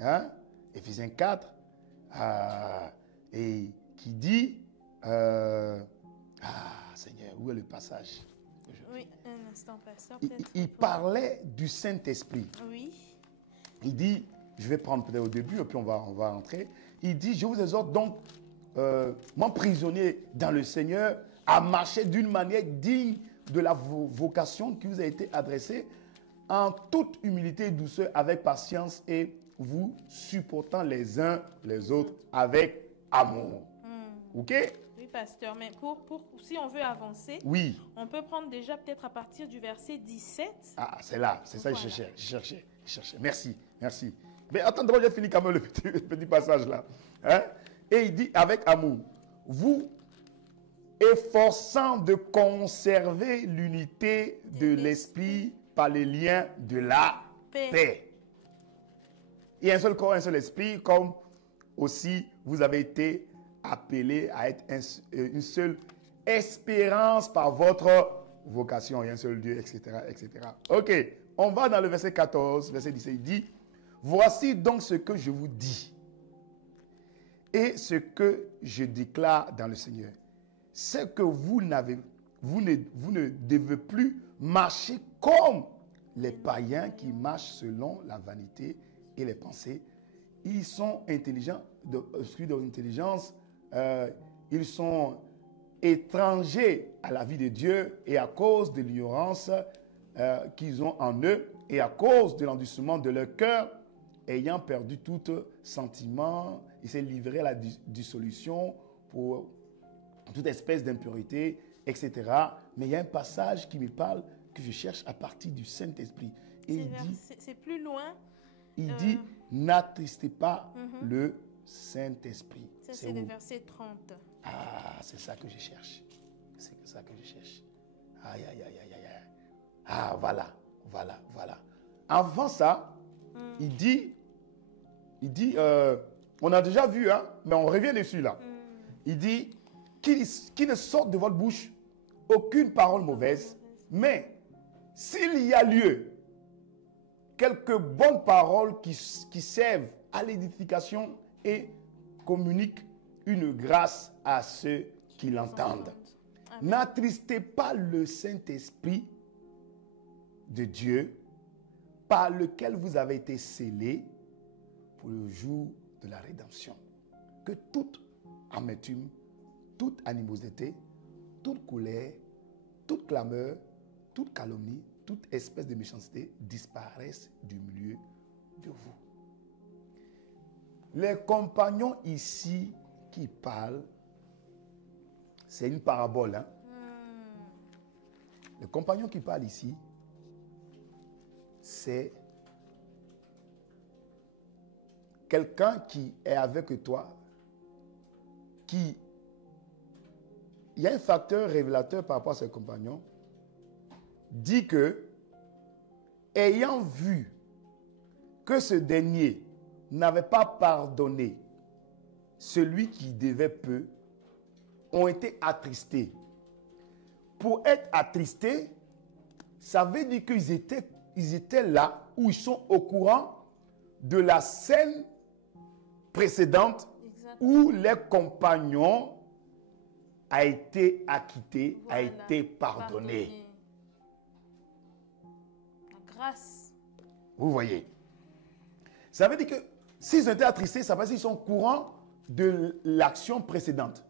Hein? Éphésiens 4. Et qui dit... Seigneur, où est le passage? Oui, un instant, pasteur. Il parlait du Saint-Esprit. Oui. Il dit, je vais prendre peut-être au début, et puis on va entrer. Il dit, je vous exhorte donc, mon prisonnier dans le Seigneur, à marcher d'une manière digne de la vocation qui vous a été adressée, en toute humilité et douceur, avec patience, et vous supportant les uns les autres avec amour. Ok? Oui, pasteur, mais si on veut avancer, on peut prendre déjà peut-être à partir du verset 17. Ah, c'est là, c'est ça que je cherchais. Merci. Mais attends, d'abord, j'ai fini quand même le petit passage là. Hein? Et il dit, avec amour, vous efforçant de conserver l'unité de l'esprit par les liens de la paix. et un seul corps, un seul esprit, comme aussi vous avez été appelés à être une seule espérance par votre vocation et un seul Dieu, etc., etc. Ok, on va dans le verset 14, verset 17, il dit, voici donc ce que je vous dis et ce que je déclare dans le Seigneur. C'est que vous ne devez plus marcher comme les païens qui marchent selon la vanité et les pensées. Ils sont intelligents, fruit de leur intelligence, ils sont étrangers à la vie de Dieu et à cause de l'ignorance qu'ils ont en eux et à cause de l'endurcissement de leur cœur, ayant perdu tout sentiment, ils s'est livré à la dissolution pour toute espèce d'impurité, etc. Mais il y a un passage qui me parle, que je cherche à partir du Saint-Esprit. Et il dit, c'est plus loin. Il dit, n'attristez pas le Saint-Esprit. Ça, c'est le verset 30. Ah, c'est ça que je cherche. C'est ça que je cherche. Aïe, aïe, aïe, aïe, aïe. Ah, voilà. Avant ça, il dit, on a déjà vu, hein, mais on revient dessus là. Il dit, qu'il ne sorte de votre bouche aucune parole mauvaise, mais s'il y a lieu, quelques bonnes paroles qui servent à l'édification et communiquent une grâce à ceux qui l'entendent. N'attristez pas le Saint-Esprit de Dieu par lequel vous avez été scellés pour le jour de la rédemption. Que toute amertume, toute animosité, toute colère, toute clameur, toute calomnie, toute espèce de méchanceté disparaissent du milieu de vous. Les compagnons ici qui parlent, c'est une parabole. Hein? Le compagnon qui parle ici, c'est quelqu'un qui est avec toi, il y a un facteur révélateur par rapport à ses compagnons, dit que, ayant vu que ce dernier n'avait pas pardonné celui qui devait peu, ont été attristés. Pour être attristés, ça veut dire qu'ils étaient là où ils sont au courant de la scène précédente. Exactement. Où les compagnons a été acquitté, voilà, a été pardonné. La grâce. Vous voyez. Ça veut dire que s'ils ont été attristés, ça veut dire qu'ils sont au courant de l'action précédente.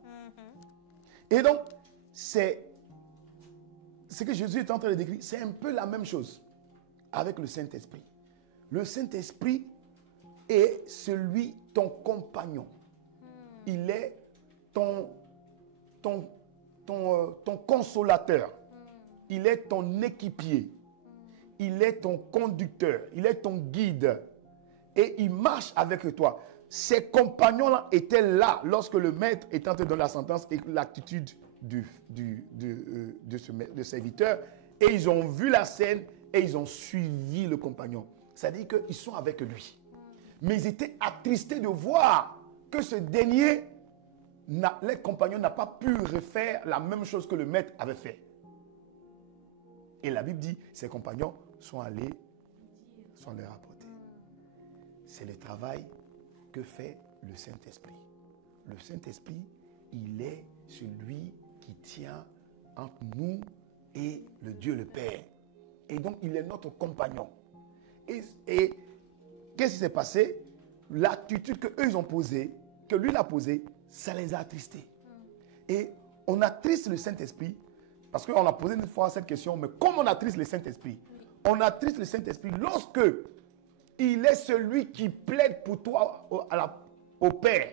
Et donc, c'est ce que Jésus est en train de décrire, c'est un peu la même chose avec le Saint-Esprit. Le Saint-Esprit est ton compagnon. Il est ton consolateur. Il est ton équipier. Il est ton conducteur. Il est ton guide. Et il marche avec toi. Ces compagnons-là étaient là lorsque le maître était en train de donner la sentence et l'attitude de serviteur. Et ils ont vu la scène et ils ont suivi le compagnon. C'est-à-dire qu'ils sont avec lui. Mais ils étaient attristés de voir que ce dernier, les compagnons n'ont pas pu refaire la même chose que le maître avait fait. Et la Bible dit, ces compagnons sont allés leur rapporter. C'est le travail que fait le Saint-Esprit. Le Saint-Esprit, il est celui qui tient entre nous et le Dieu le Père. Et donc, il est notre compagnon. Et qu'est-ce qui s'est passé? L'attitude qu'eux, ils ont posée, que lui, il a posée, ça les a attristés. Et on attriste le Saint-Esprit, parce qu'on a posé une fois cette question, mais comment on attriste le Saint-Esprit? On attriste le Saint-Esprit lorsque il est celui qui plaide pour toi au Père,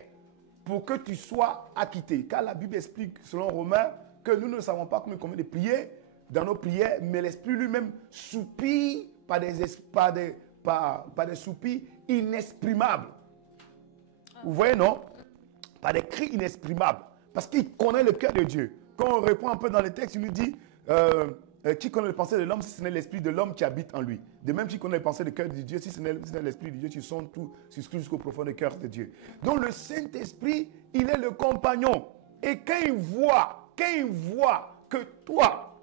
pour que tu sois acquitté. Car la Bible explique, selon Romains, que nous ne savons pas combien de prier dans nos prières, mais l'Esprit lui-même soupire par des soupirs inexprimables. Vous voyez, non? Par des cris inexprimables. Parce qu'il connaît le cœur de Dieu. Quand on reprend un peu dans le texte, il nous dit, qui connaît les pensées de l'homme si ce n'est l'esprit de l'homme qui habite en lui? De même, qui connaît les pensées du cœur de Dieu si ce n'est l'esprit de Dieu qui sonde tout jusqu'au profond du cœur de Dieu. Donc le Saint-Esprit, il est le compagnon. Et quand il voit que toi,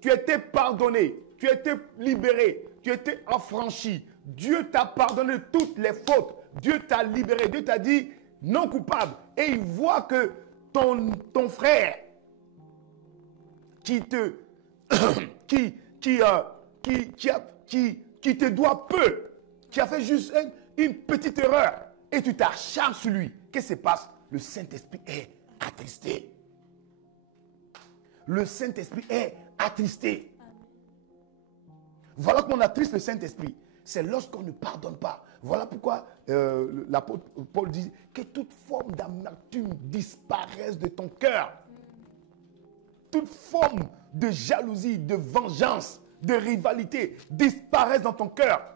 tu étais pardonné, tu étais libéré, tu étais affranchi, Dieu t'a pardonné toutes les fautes, Dieu t'a libéré, Dieu t'a dit non coupable. Et il voit que ton frère qui te te doit peu, qui a fait juste une petite erreur, et tu t'acharnes sur lui, qu'est-ce qui se passe? Le Saint-Esprit est attristé. Le Saint-Esprit est attristé. Voilà qu'on attriste le Saint-Esprit. C'est lorsqu'on ne pardonne pas. Voilà pourquoi l'apôtre Paul dit que toute forme d'amertume disparaisse de ton cœur. Toute forme de jalousie, de vengeance, de rivalité disparaissent dans ton cœur.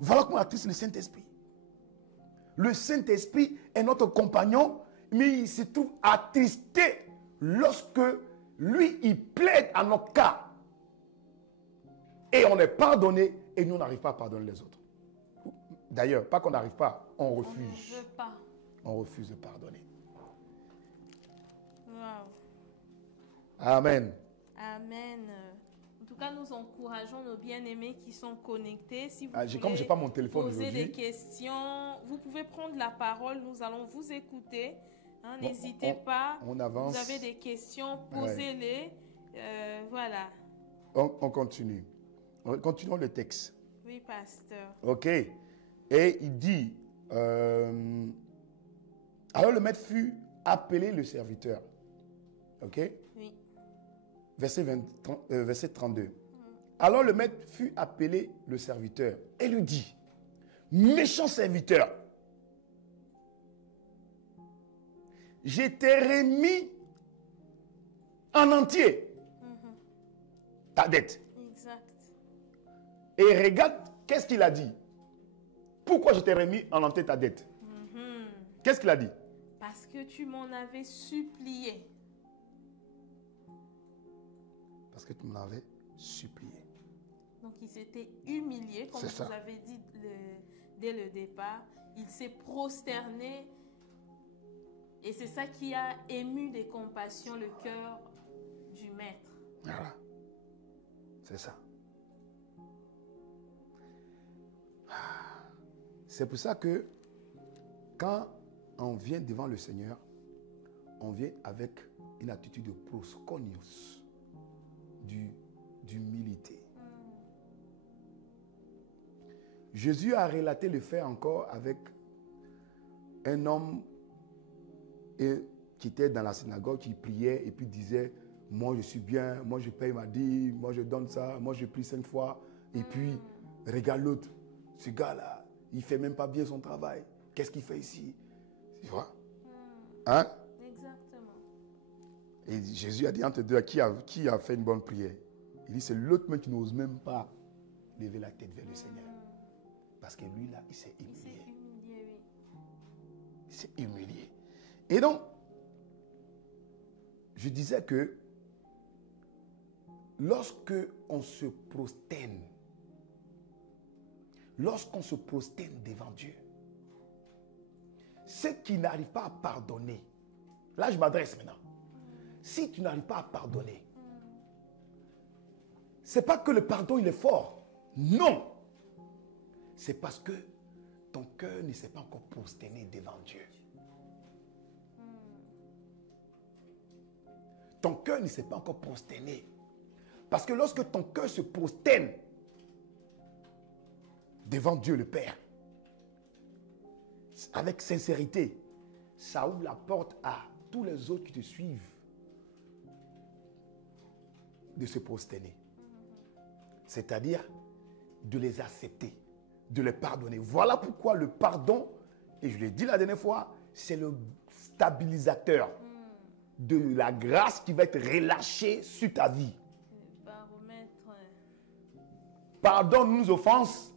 Voilà qu'on attriste le Saint-Esprit. Le Saint-Esprit est notre compagnon, mais il se trouve attristé lorsque lui, il plaide à notre cas. Et on est pardonné et nous, on n'arrive pas à pardonner les autres. D'ailleurs, pas qu'on n'arrive pas, on refuse. On ne veut pas. On refuse de pardonner. Wow. Amen. Amen. En tout cas, nous encourageons nos bien-aimés qui sont connectés. Si vous voulez comme je n'ai pas mon téléphone poser des aujourd'hui, questions, vous pouvez prendre la parole. Nous allons vous écouter. Hein, n'hésitez pas. On avance. Vous avez des questions, posez-les. Voilà. On continue. Continuons le texte. Oui, pasteur. Ok. Et il dit, alors le maître fut appelé le serviteur. Ok. Oui. Verset 32. Alors le maître fut appelé le serviteur et lui dit, méchant serviteur, je t'ai remis en entier ta dette. Exact. Et regarde, qu'est-ce qu'il a dit? Pourquoi je t'ai remis en entier ta dette? Qu'est-ce qu'il a dit? Parce que tu m'en avais supplié. Parce que tu m'en avais supplié. Donc il s'était humilié, comme vous avez dit dès le départ. Il s'est prosterné. Et c'est ça qui a ému de compassion le cœur du maître. Voilà. C'est ça. C'est pour ça que quand on vient devant le Seigneur, on vient avec une attitude de proskonios, d'humilité. Jésus a relaté le fait encore avec un homme qui était dans la synagogue, qui priait et puis disait, moi je suis bien, moi je paye ma dîme, moi je donne ça, moi je prie 5 fois. Et puis, regarde l'autre, ce gars-là, il ne fait même pas bien son travail. Qu'est-ce qu'il fait ici? Tu vois? Hein? Exactement. Et Jésus a dit entre deux, qui a fait une bonne prière? Il dit, c'est l'autre même qui n'ose même pas lever la tête vers le Seigneur. Parce que lui, là, il s'est humilié. Il s'est humilié. Et donc, je disais que lorsque on se prosterne, lorsqu'on se prosterne devant Dieu, ceux qui n'arrivent pas à pardonner, là je m'adresse maintenant, si tu n'arrives pas à pardonner, c'est pas que le pardon il est fort, non, c'est parce que ton cœur ne s'est pas encore prosterné devant Dieu. Ton cœur ne s'est pas encore prosterné. Parce que lorsque ton cœur se prosterne devant Dieu le Père, avec sincérité, ça ouvre la porte à tous les autres qui te suivent de se prosterner. C'est-à-dire de les accepter, de les pardonner. Voilà pourquoi le pardon, et je l'ai dit la dernière fois, c'est le stabilisateur de la grâce qui va être relâchée sur ta vie. Pardonne nos offenses,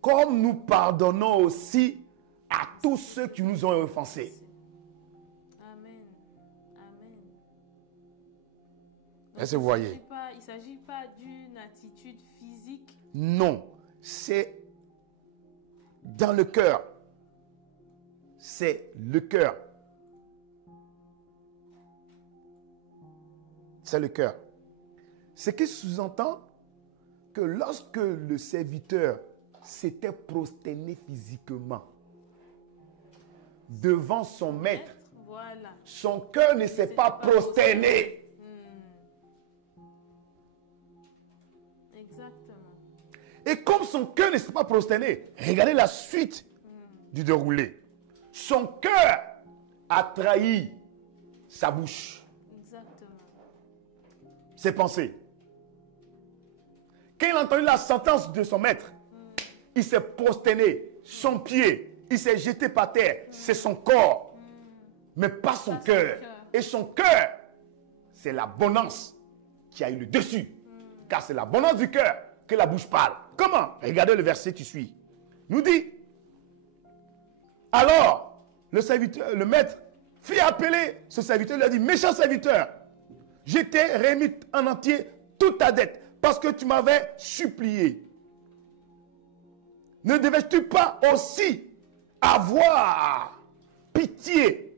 comme nous pardonnons aussi à tous ceux qui nous ont offensés. Amen. Amen. Est-ce que vous voyez? Il ne s'agit pas d'une attitude physique. Non, c'est dans le cœur. C'est le cœur. C'est le cœur. Ce qui sous-entend que lorsque le serviteur s'était prosterné physiquement devant son maître, Voilà. son cœur ne s'est pas prosterné. Exactement. Et comme son cœur ne s'est pas prosterné, regardez la suite du déroulé. Son cœur a trahi sa bouche, Exactement. ses pensées. Quand il a entendu la sentence de son maître, il s'est prosterné, son pied, il s'est jeté par terre, c'est son corps, mais pas son cœur. Et son cœur, c'est l'abondance qui a eu le dessus. Car c'est l'abondance du cœur que la bouche parle. Comment? Regardez le verset qui suit. Nous dit, alors, le serviteur, le maître fit appeler ce serviteur, il lui a dit, méchant serviteur, je t'ai remis en entier toute ta dette parce que tu m'avais supplié. Ne devais-tu pas aussi avoir pitié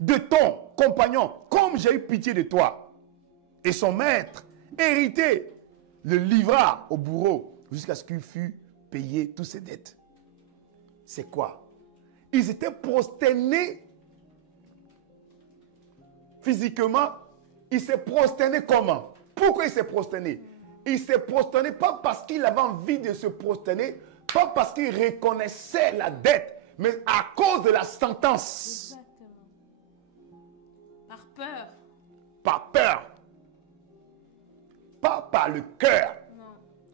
de ton compagnon comme j'ai eu pitié de toi? Et son maître, hérité, le livra au bourreau jusqu'à ce qu'il fût payé toutes ses dettes. C'est quoi? Ils étaient prosternés physiquement. Il s'est prosterné comment? Pourquoi il s'est prosterné? Il s'est prosterné pas parce qu'il avait envie de se prosterner, pas parce qu'il reconnaissait la dette, mais à cause de la sentence. Exactement. Par peur. Par peur. Pas par le cœur. Non.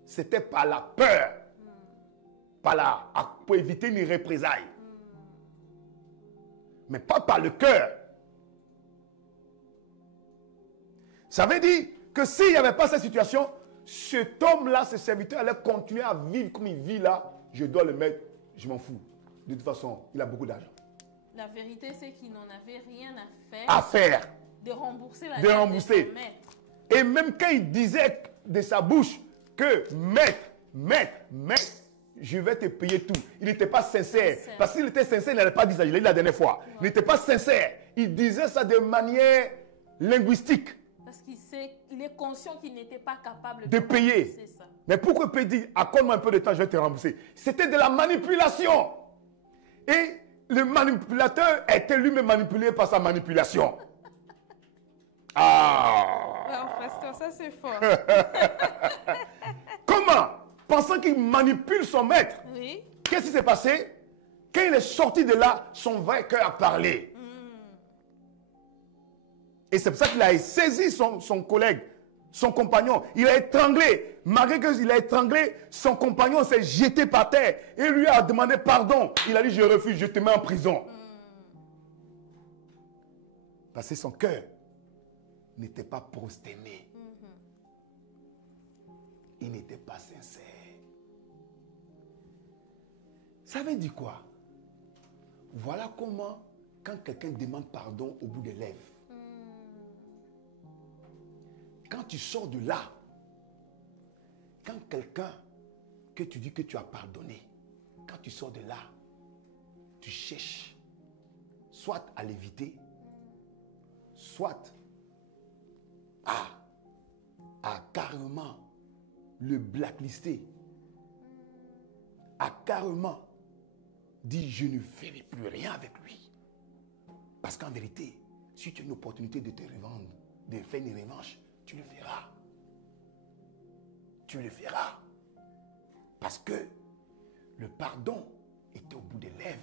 C'était par la peur. Pour éviter une représailles. Mais pas par le cœur. Ça veut dire que s'il n'y avait pas cette situation, cet homme-là, ce serviteur, allait continuer à vivre comme il vit là. Je dois le mettre, je m'en fous. De toute façon, il a beaucoup d'argent. La vérité, c'est qu'il n'en avait rien À faire. de rembourser la De dette rembourser. de son maître. Et même quand il disait de sa bouche que maître, je vais te payer tout. Il n'était pas sincère. Parce qu'il était sincère, il n'allait pas dire ça. Je l'ai dit la dernière fois. Il n'était pas sincère. Il disait ça de manière linguistique. Parce qu'il est conscient qu'il n'était pas capable de payer. Ça. Mais pourquoi il peut dire, accorde-moi un peu de temps, je vais te rembourser? C'était de la manipulation. Et le manipulateur était lui-même manipulé par sa manipulation. Alors, pasteur, ça c'est fort. Comment? Pensant qu'il manipule son maître. Oui. Qu'est-ce qui s'est passé? Quand il est sorti de là, son vrai cœur a parlé. Et c'est pour ça qu'il a saisi son collègue, son compagnon. Il a étranglé. Malgré qu'il a étranglé, son compagnon s'est jeté par terre et lui a demandé pardon. Il a dit, je refuse, je te mets en prison. Parce que son cœur n'était pas prosterné. Il n'était pas sincère. Ça veut dire quoi? Voilà comment, quand quelqu'un demande pardon au bout des lèvres, quand tu sors de là, quand quelqu'un que tu dis que tu as pardonné, quand tu sors de là, tu cherches soit à l'éviter, soit à carrément le blacklister, à carrément dire je ne ferai plus rien avec lui. Parce qu'en vérité, si tu as une opportunité de te revendre, de faire une revanche, tu le feras. Tu le feras. Parce que le pardon était au bout des lèvres.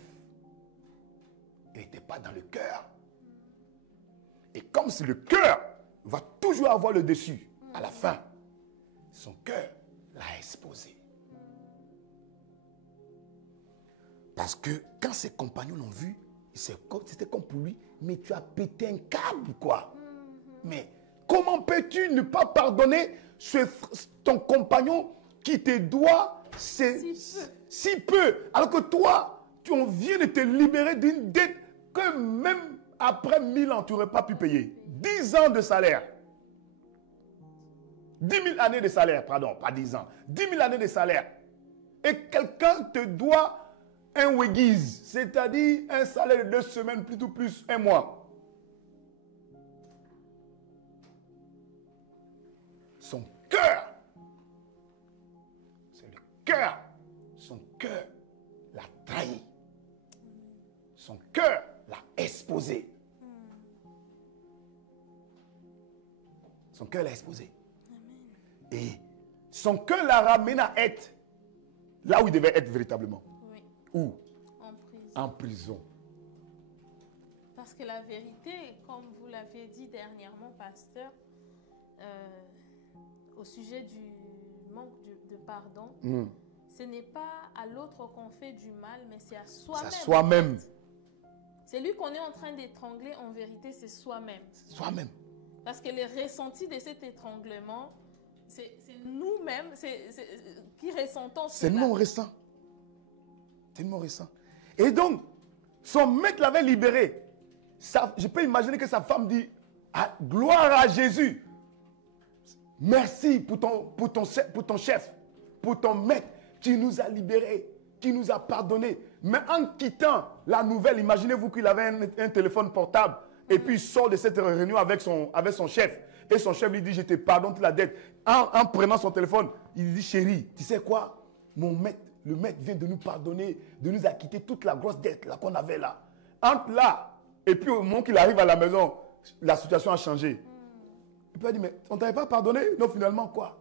Il n'était pas dans le cœur. Et comme si le cœur va toujours avoir le dessus, à la fin, son cœur l'a exposé. Parce que quand ses compagnons l'ont vu, c'était comme pour lui, mais tu as pété un câble, quoi. Mais comment peux-tu ne pas pardonner ton compagnon qui te doit si peu, alors que toi, on vient de te libérer d'une dette que même après 1000 ans, tu n'aurais pas pu payer. 10 ans de salaire. 10 000 années de salaire, pardon, pas 10 ans, 10 000 années de salaire, et quelqu'un te doit un wegiz, c'est-à-dire un salaire de 2 semaines, plutôt plus un mois. Son cœur, c'est le cœur, son cœur l'a trahi. Son cœur l'a exposé. Son cœur l'a exposé. Et son cœur l'a ramené à être là où il devait être véritablement. Oui. Où? En prison. En prison. Parce que la vérité, comme vous l'avez dit dernièrement, pasteur, au sujet du manque de pardon, ce n'est pas à l'autre qu'on fait du mal, mais c'est à soi-même. C'est à soi-même. C'est lui qu'on est en train d'étrangler, en vérité, c'est soi-même. Soi-même. Parce que les ressentis de cet étranglement, c'est nous-mêmes qui ressentons cela. C'est nous récent. C'est nous récent. Et donc, son maître l'avait libéré. Ça, je peux imaginer que sa femme dit, ah, gloire à Jésus. Merci pour ton chef, pour ton maître qui nous a libérés, qui nous a pardonnés. Mais en quittant la nouvelle, imaginez-vous qu'il avait un téléphone portable et puis il sort de cette réunion avec son chef. Et son chef lui dit, je te pardonne toute la dette. En prenant son téléphone, il dit, chérie, tu sais quoi? Mon maître, le maître vient de nous pardonner, de nous acquitter toute la grosse dette là qu'on avait là. Entre là, et puis au moment qu'il arrive à la maison, la situation a changé. Il peut dire, mais on ne t'avait pas pardonné? Non, finalement, quoi?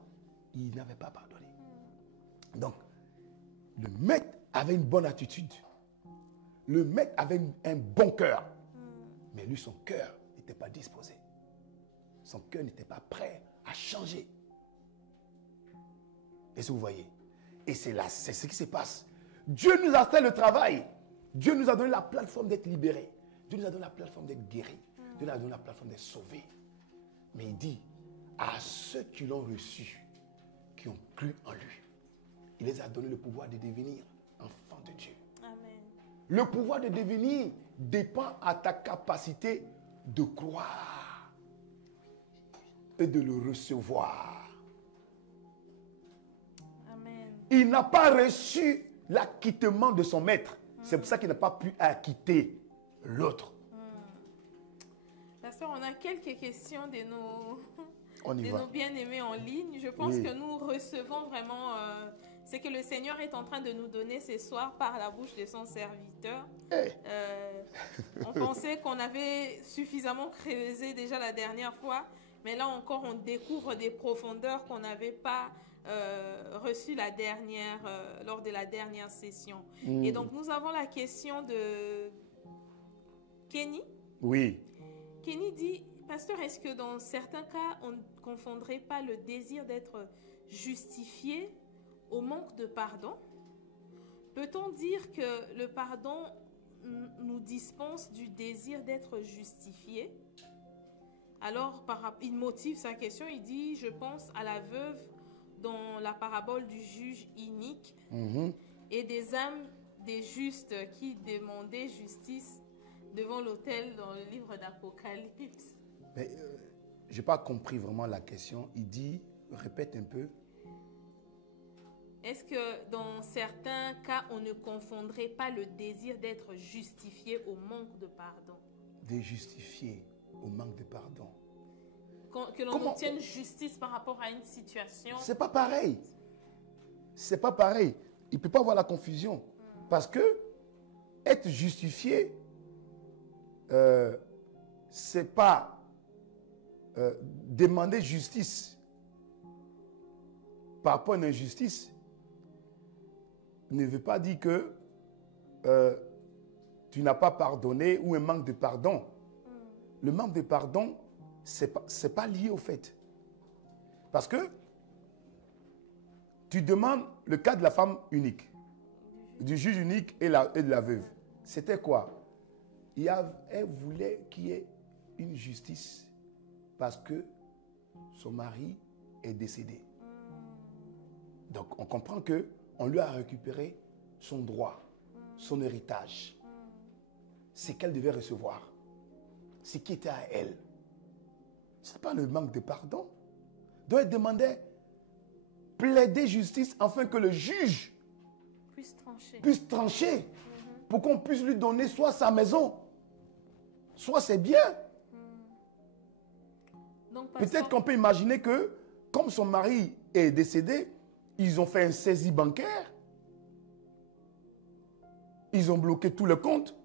Il n'avait pas pardonné. Donc, le maître avait une bonne attitude. Le maître avait un bon cœur. Mais lui, son cœur n'était pas disposé. Son cœur n'était pas prêt à changer. Est-ce que vous voyez? Et c'est ce qui se passe. Dieu nous a fait le travail. Dieu nous a donné la plateforme d'être libérés. Dieu nous a donné la plateforme d'être guéris. Dieu nous a donné la plateforme d'être sauvés. Mais il dit, à ceux qui l'ont reçu, qui ont cru en lui, il les a donné le pouvoir de devenir enfants de Dieu. Amen. Le pouvoir de devenir dépend à ta capacité de croire et de le recevoir. Amen. Il n'a pas reçu l'acquittement de son maître. C'est pour ça qu'il n'a pas pu acquitter l'autre. Pasteur, on a quelques questions de On y va. nos bien-aimés en ligne. Je pense que nous recevons vraiment ce que le Seigneur est en train de nous donner ce soir par la bouche de son serviteur. On pensait qu'on avait suffisamment creusé déjà la dernière fois, mais là encore, on découvre des profondeurs qu'on n'avait pas reçues lors de la dernière session. Et donc, nous avons la question de Kenny. Oui. Kenny dit, pasteur, est-ce que dans certains cas, on ne confondrait pas le désir d'être justifié au manque de pardon? Peut-on dire que le pardon nous dispense du désir d'être justifié? Alors, il motive sa question, il dit, je pense à la veuve dans la parabole du juge inique et des âmes des justes qui demandaient justice devant l'autel dans le livre d'Apocalypse. Mais je n'ai pas compris vraiment la question. Il dit, répète un peu. Est-ce que dans certains cas, on ne confondrait pas le désir d'être justifié au manque de pardon? De justifier au manque de pardon. Que l'on obtienne justice par rapport à une situation. C'est pas pareil. C'est pas pareil. Il ne peut pas avoir la confusion. Parce que être justifié, c'est pas demander justice par rapport à une injustice ne veut pas dire que tu n'as pas pardonné ou un manque de pardon. Le manque de pardon, c'est pas lié au fait. Parce que tu demandes le cas de la femme unique, du juge unique et de la veuve. C'était quoi? Elle voulait qu'il y ait une justice parce que son mari est décédé. Donc on comprend qu'on lui a récupéré son droit, son héritage. C'est qu'elle devait recevoir. Ce qui était à elle. Ce n'est pas le manque de pardon. Donc il demandait plaider justice afin que le juge puisse trancher pour qu'on puisse lui donner soit sa maison, soit ses biens. Peut-être qu'on peut imaginer que, comme son mari est décédé, ils ont fait un saisie bancaire. Ils ont bloqué tout le compte.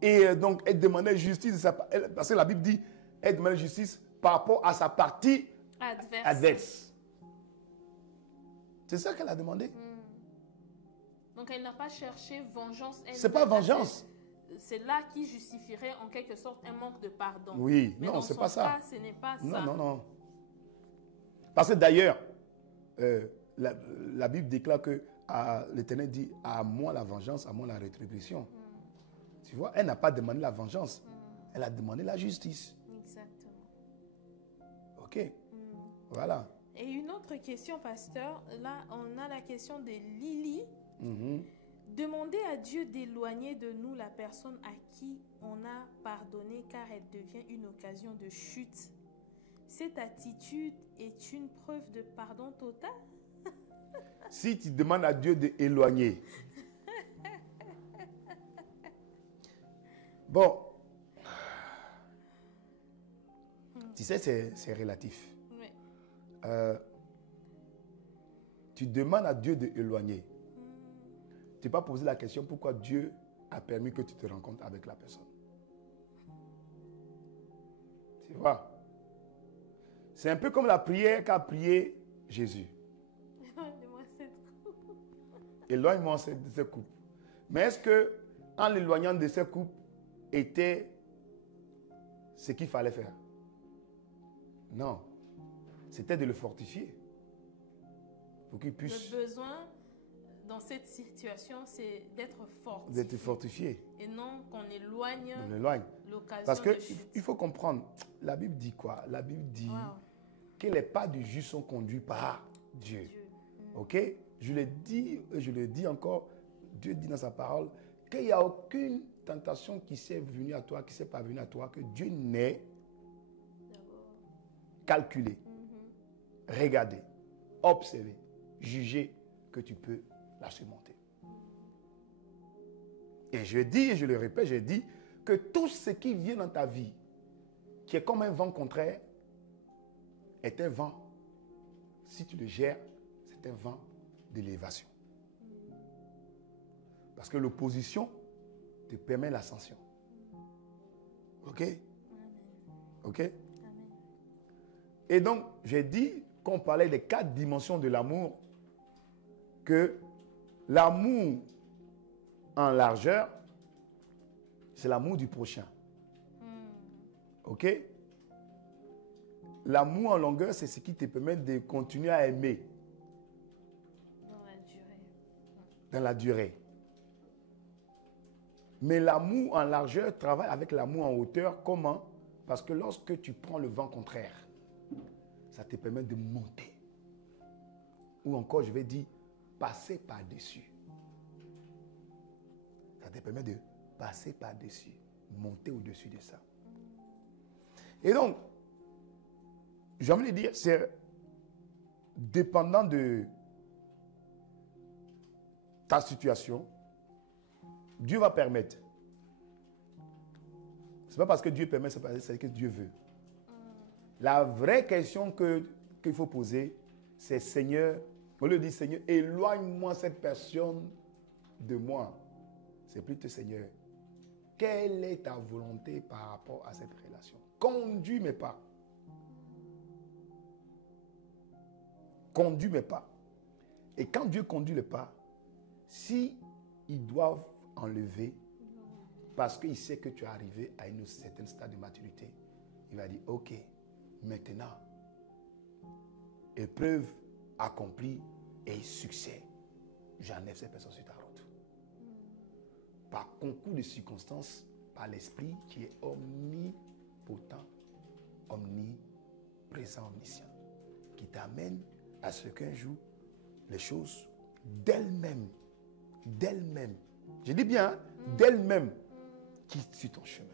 Et donc, elle demandait justice, parce que la Bible dit, elle demandait justice par rapport à sa partie adverse. C'est ça qu'elle a demandé. Donc, elle n'a pas cherché vengeance. C'est pas vengeance. C'est là qui justifierait en quelque sorte un manque de pardon. Oui, mais non, c'est pas ça. Ce n'est pas ça. Non, non, non. Parce que d'ailleurs, la Bible déclare que l'Éternel dit, à moi la vengeance, à moi la rétribution. Tu vois, elle n'a pas demandé la vengeance. Elle a demandé la justice. Exactement. Ok. Voilà. Et une autre question, pasteur. Là, on a la question de Lily. Demander à Dieu d'éloigner de nous la personne à qui on a pardonné car elle devient une occasion de chute. Cette attitude est une preuve de pardon total? Si tu demandes à Dieu d'éloigner. Bon. Tu sais, c'est relatif. Oui. Tu demandes à Dieu d'éloigner. Tu n'es pas posé la question pourquoi Dieu a permis que tu te rencontres avec la personne. Tu vois? C'est un peu comme la prière qu'a prié Jésus. Éloigne-moi cette coupe. Éloigne-moi de cette coupe. Mais est-ce que, en l'éloignant de cette coupe, était ce qu'il fallait faire? Non. C'était de le fortifier. Pour qu'il puisse... Le besoin dans cette situation, c'est d'être fortifié. D'être fortifié. Et non qu'on éloigne l'occasion. Parce qu'il faut comprendre, la Bible dit quoi? La Bible dit que les pas du juste sont conduits par Dieu. Ok? Je le dis encore, Dieu dit dans sa parole qu'il n'y a aucune tentation qui s'est venue à toi, qui s'est pas venue à toi, que Dieu n'ait calculé, regardé, observé, jugé que tu peux la surmonter. Et je dis, et je le répète, je dis que tout ce qui vient dans ta vie, qui est comme un vent contraire, est un vent. Si tu le gères, c'est un vent d'élévation. Parce que l'opposition te permet l'ascension. Ok? Ok? Et donc, j'ai dit qu'on parlait des 4 dimensions de l'amour, que l'amour en largeur, c'est l'amour du prochain. Ok? L'amour en longueur, c'est ce qui te permet de continuer à aimer. Dans la durée. Dans la durée. Mais l'amour en largeur travaille avec l'amour en hauteur. Comment? Parce que lorsque tu prends le vent contraire, ça te permet de monter. Ou encore, je vais dire, passer par-dessus. Ça te permet de passer par-dessus, monter au-dessus de ça. Et donc, j'ai envie de dire, c'est dépendant de ta situation, Dieu va permettre. Ce n'est pas parce que Dieu permet, c'est parce que Dieu veut. La vraie question qu'il faut poser, c'est Seigneur, au lieu de dire Seigneur, éloigne-moi cette personne de moi. C'est plutôt Seigneur, quelle est ta volonté par rapport à cette relation? Conduis mes pas. Conduis mes pas. Et quand Dieu conduit le pas, si ils doivent enlever, parce qu'il sait que tu es arrivé à une certaine stade de maturité, il va dire, ok, maintenant, épreuve accomplie et succès, j'enlève cette personne sur ta route. Par concours de circonstances, par l'Esprit qui est omnipotent, omniprésent, omniscient, qui t'amène à ce qu'un jour, les choses d'elles-mêmes, je dis bien, d'elles-mêmes, quittent sur ton chemin.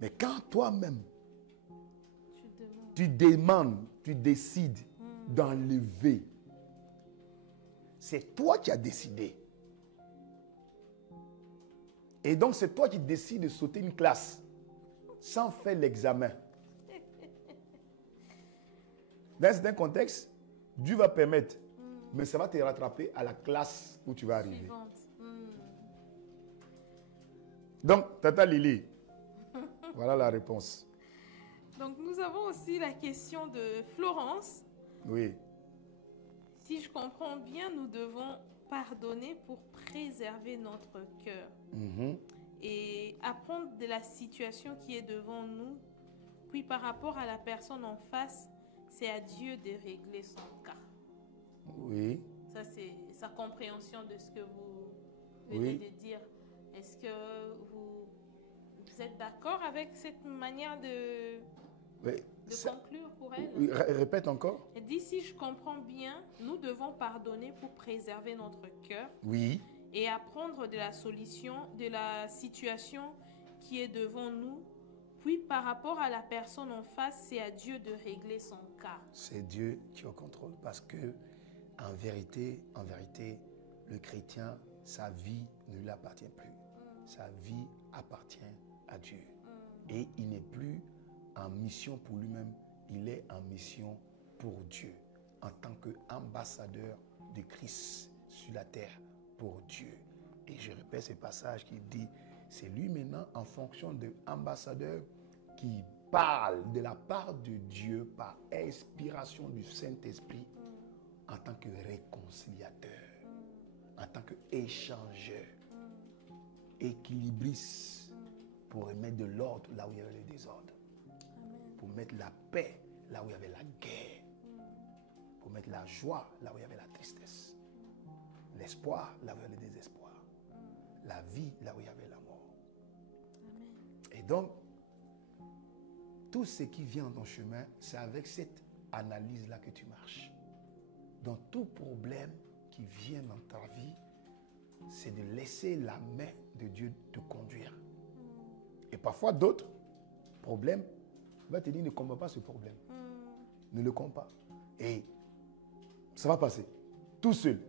Mais quand toi-même, tu demandes, tu décides d'enlever. C'est toi qui as décidé. Et donc, c'est toi qui décides de sauter une classe sans faire l'examen. Dans un certain contexte, Dieu va permettre, mais ça va te rattraper à la classe où tu vas arriver. Donc, Tata Lily, voilà la réponse. Donc, nous avons aussi la question de Florence. Oui. Si je comprends bien, nous devons pardonner pour préserver notre cœur et apprendre de la situation qui est devant nous. Puis, par rapport à la personne en face, c'est à Dieu de régler son cas. Oui. Ça, c'est sa compréhension de ce que vous venez de dire. Est-ce que vous êtes d'accord avec cette manière de conclure pour elle? Oui, répète encore. Elle dit, si je comprends bien, nous devons pardonner pour préserver notre cœur. Oui. Et apprendre de la solution, de la situation qui est devant nous. Puis par rapport à la personne en face, c'est à Dieu de régler son cas. C'est Dieu qui est au contrôle parce que en vérité, le chrétien, sa vie ne lui appartient plus. Sa vie appartient à Dieu. Et il n'est plus en mission pour lui-même, il est en mission pour Dieu, en tant qu'ambassadeur de Christ sur la terre pour Dieu. Et je répète ce passage qui dit, c'est lui maintenant en fonction de ambassadeur qui parle de la part de Dieu par inspiration du Saint-Esprit en tant que réconciliateur, en tant qu'échangeur, équilibriste pour remettre de l'ordre là où il y avait le désordre, pour mettre la paix là où il y avait la guerre, pour mettre la joie là où il y avait la tristesse, l'espoir là où il y avait le désespoir, la vie là où il y avait la mort. Et donc, tout ce qui vient dans ton chemin, c'est avec cette analyse-là que tu marches. Dans tout problème qui vient dans ta vie, c'est de laisser la main de Dieu te conduire. Et parfois, d'autres problèmes, il va te dire, ne combat pas ce problème. Ne le combat pas. Et ça va passer. Tout seul.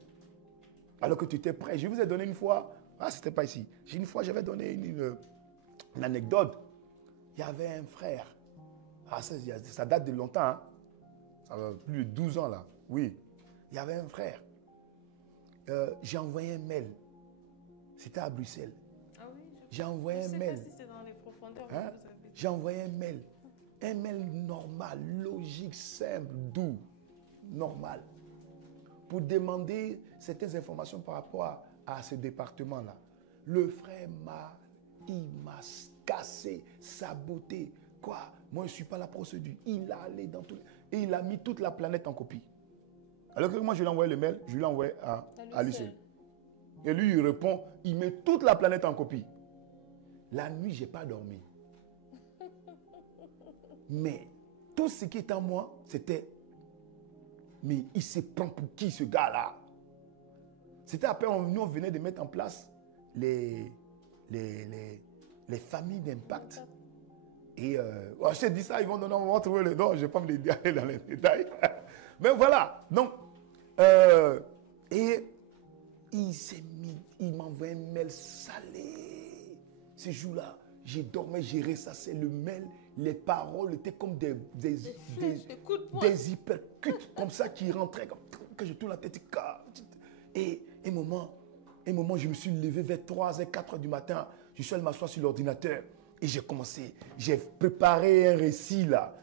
Alors que tu étais prêt. Je vous ai donné une fois, c'était pas ici. Une fois, j'avais donné une anecdote. Il y avait un frère. Ça date de longtemps. Hein? Ça va plus de 12 ans là. Oui. Il y avait un frère. J'ai envoyé un mail. C'était à Bruxelles. Ah oui, j'ai envoyé un mail. Je ne sais pas si c'est dans les profondeurs que vous avez. J'ai envoyé un mail. Un mail normal, logique, simple, doux, normal. Pour demander certaines informations par rapport à ce département-là. Le frère il m'a cassé, saboté. Quoi? Moi, je ne suis pas la procédure. Il a allé dans tout. Et il a mis toute la planète en copie. Alors que moi, je lui ai envoyé le mail, je lui ai envoyé à lui seul. Et lui, il répond, il met toute la planète en copie. La nuit, je n'ai pas dormi. Mais tout ce qui est en moi, c'était, mais il se prend pour qui ce gars-là? C'était après, nous, on venait de mettre en place les familles d'impact. Et je t'ai dit ça, ils vont donner, on va trouver le nom, je ne vais pas me aller dans les détails. Mais voilà, donc, et il m'envoie un mail salé. Ce jour-là, j'ai dormi, j'ai ressassé le mail, les paroles étaient comme des hypercutes, comme ça, qui rentraient, comme que je tourne la tête. Et un moment, je me suis levé vers 3h, 4h du matin, je suis allé m'asseoir sur l'ordinateur et j'ai commencé, j'ai préparé un récit là.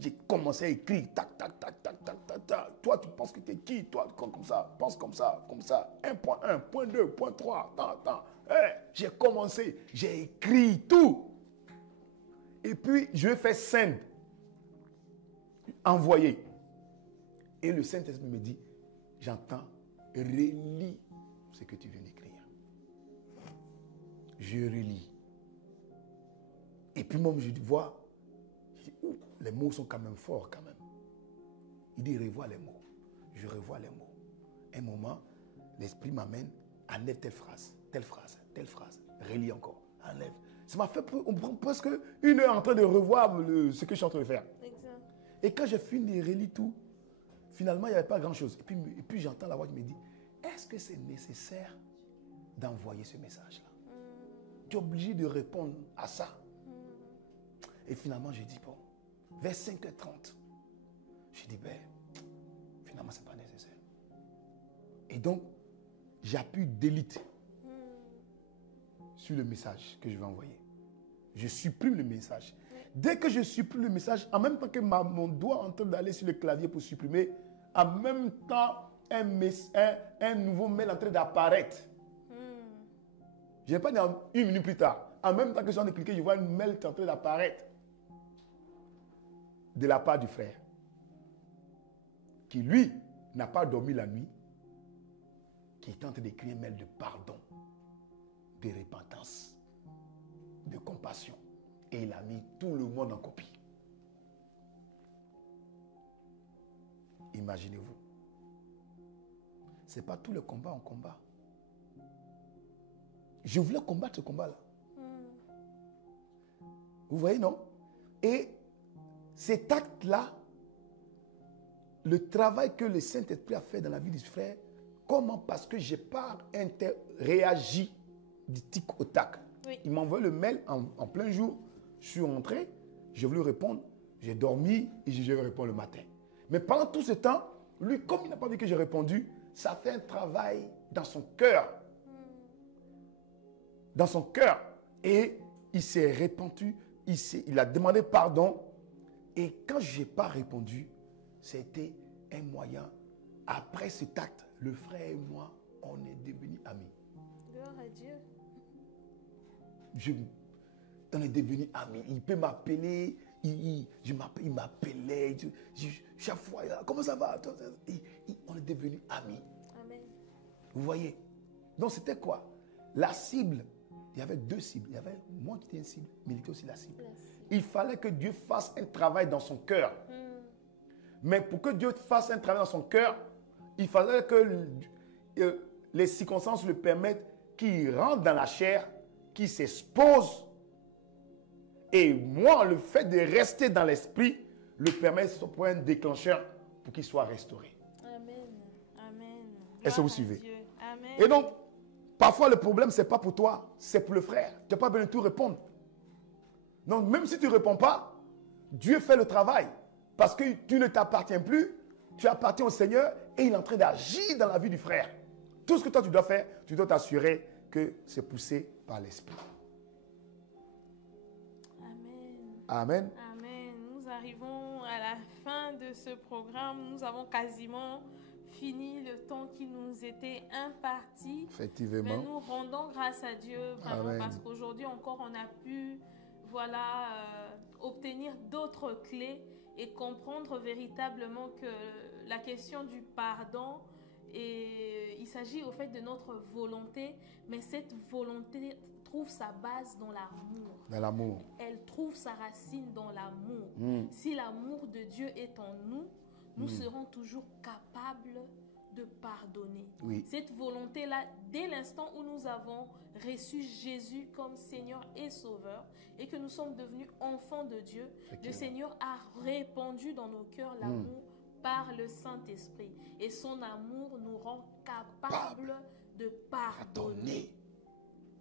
J'ai commencé à écrire, tac, tac, tac, tac, tac, tac, tac. Toi, tu penses que tu es qui? Toi, comme ça, pense comme ça, comme ça. 1.1, point 2, point 3, tant. J'ai commencé, j'ai écrit tout. Et puis, je vais faire send, envoyer. Et le Saint-Esprit me dit, j'entends, relis ce que tu viens d'écrire. Je relis. Et puis, moi, je vois, les mots sont quand même forts, quand même. Il dit, revois les mots. Je revois les mots. Un moment, l'Esprit m'amène, enlève telle phrase, telle phrase, telle phrase. Relis encore, enlève. Ça m'a fait, on prend presque 1 heure en train de revoir ce que je suis en train de faire. Exact. Et quand j'ai fini de relire tout, finalement, il n'y avait pas grand-chose. Et puis j'entends la voix qui me dit, est-ce que c'est nécessaire d'envoyer ce message-là? Tu es obligé de répondre à ça. Et finalement, j'ai dit, bon, vers 5h30, j'ai dit, ben, finalement, ce n'est pas nécessaire. Et donc, j'appuie delete sur le message que je vais envoyer. Je supprime le message. Dès que je supprime le message, en même temps que mon doigt est en train d'aller sur le clavier pour supprimer, en même temps, un nouveau mail est en train d'apparaître. Je n'ai pas dit une minute plus tard. En même temps que je suis en train de cliquer, je vois un mail qui est en train d'apparaître de la part du frère, qui lui n'a pas dormi la nuit, qui est en train d'écrire un mail de pardon, de repentance, de compassion. Et il a mis tout le monde en copie. Imaginez-vous. Ce n'est pas tout le combat en combat. Je voulais combattre ce combat-là. Vous voyez, non? Et cet acte-là, le travail que le Saint-Esprit a fait dans la vie du frère, comment? Parce que je n'ai pas réagi du tic au tac. Oui. Il m'envoie le mail en plein jour. Je suis rentré, je voulais répondre, j'ai dormi et je vais répondre le matin. Mais pendant tout ce temps, lui, comme il n'a pas vu que j'ai répondu, ça fait un travail dans son cœur. Dans son cœur. Et il s'est repenti, il a demandé pardon. Et quand je n'ai pas répondu, c'était un moyen. Après cet acte, le frère et moi, on est devenus amis. Gloire à Dieu. On est devenus amis. Il peut m'appeler, il m'appelait. Chaque fois, comment ça va? On est devenus amis. Amen. Vous voyez? Donc c'était quoi? La cible. Il y avait deux cibles. Il y avait moi qui étais une cible, mais il était aussi la cible. Il fallait que Dieu fasse un travail dans son cœur. Mais pour que Dieu fasse un travail dans son cœur, il fallait que les circonstances le permettent, qu'il rentre dans la chair, qu'il s'expose. Et moi, le fait de rester dans l'esprit, le permet pour un déclencheur pour qu'il soit restauré. Amen. Amen. Est-ce que vous suivez? Amen. Et donc, parfois le problème, ce n'est pas pour toi, c'est pour le frère. Tu n'as pas besoin de tout répondre. Donc, même si tu ne réponds pas, Dieu fait le travail. Parce que tu ne t'appartiens plus, tu appartiens au Seigneur et il est en train d'agir dans la vie du frère. Tout ce que toi tu dois faire, tu dois t'assurer que c'est poussé par l'Esprit. Amen. Amen. Nous arrivons à la fin de ce programme. Nous avons quasiment fini le temps qui nous était imparti. Effectivement. Mais nous rendons grâce à Dieu vraiment. Amen. Parce qu'aujourd'hui encore on a pu obtenir d'autres clés et comprendre véritablement que la question du pardon, il s'agit au fait de notre volonté, mais cette volonté trouve sa base dans l'amour. Dans l'amour. Elle trouve sa racine dans l'amour. Si l'amour de Dieu est en nous, nous serons toujours capables de pardonner. Oui. Cette volonté-là, dès l'instant où nous avons reçu Jésus comme Seigneur et Sauveur et que nous sommes devenus enfants de Dieu, le Seigneur a répandu dans nos cœurs l'amour par le Saint-Esprit. Et son amour nous rend capables de pardonner.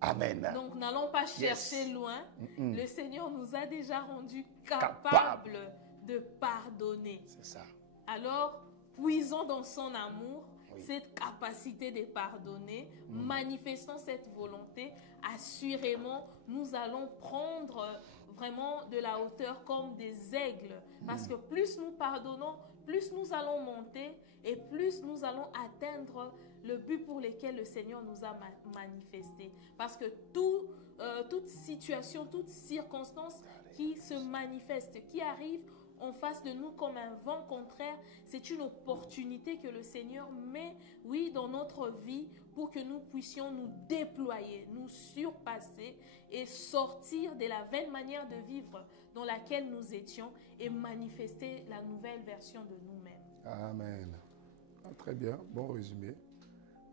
Amen. Donc, n'allons pas chercher loin. Le Seigneur nous a déjà rendus capables de pardonner. C'est ça. Alors, puisons dans son amour cette capacité de pardonner, manifestons cette volonté. Assurément, nous allons prendre vraiment de la hauteur comme des aigles. Parce que plus nous pardonnons, plus nous allons monter et plus nous allons atteindre le but pour lequel le Seigneur nous a manifesté. Parce que toute situation, toute circonstance qui se manifeste, qui arrive en face de nous comme un vent contraire, c'est une opportunité que le Seigneur met, dans notre vie pour que nous puissions nous déployer, nous surpasser et sortir de la vaine manière de vivre dans laquelle nous étions et manifester la nouvelle version de nous-mêmes. Amen. Très bien, bon résumé.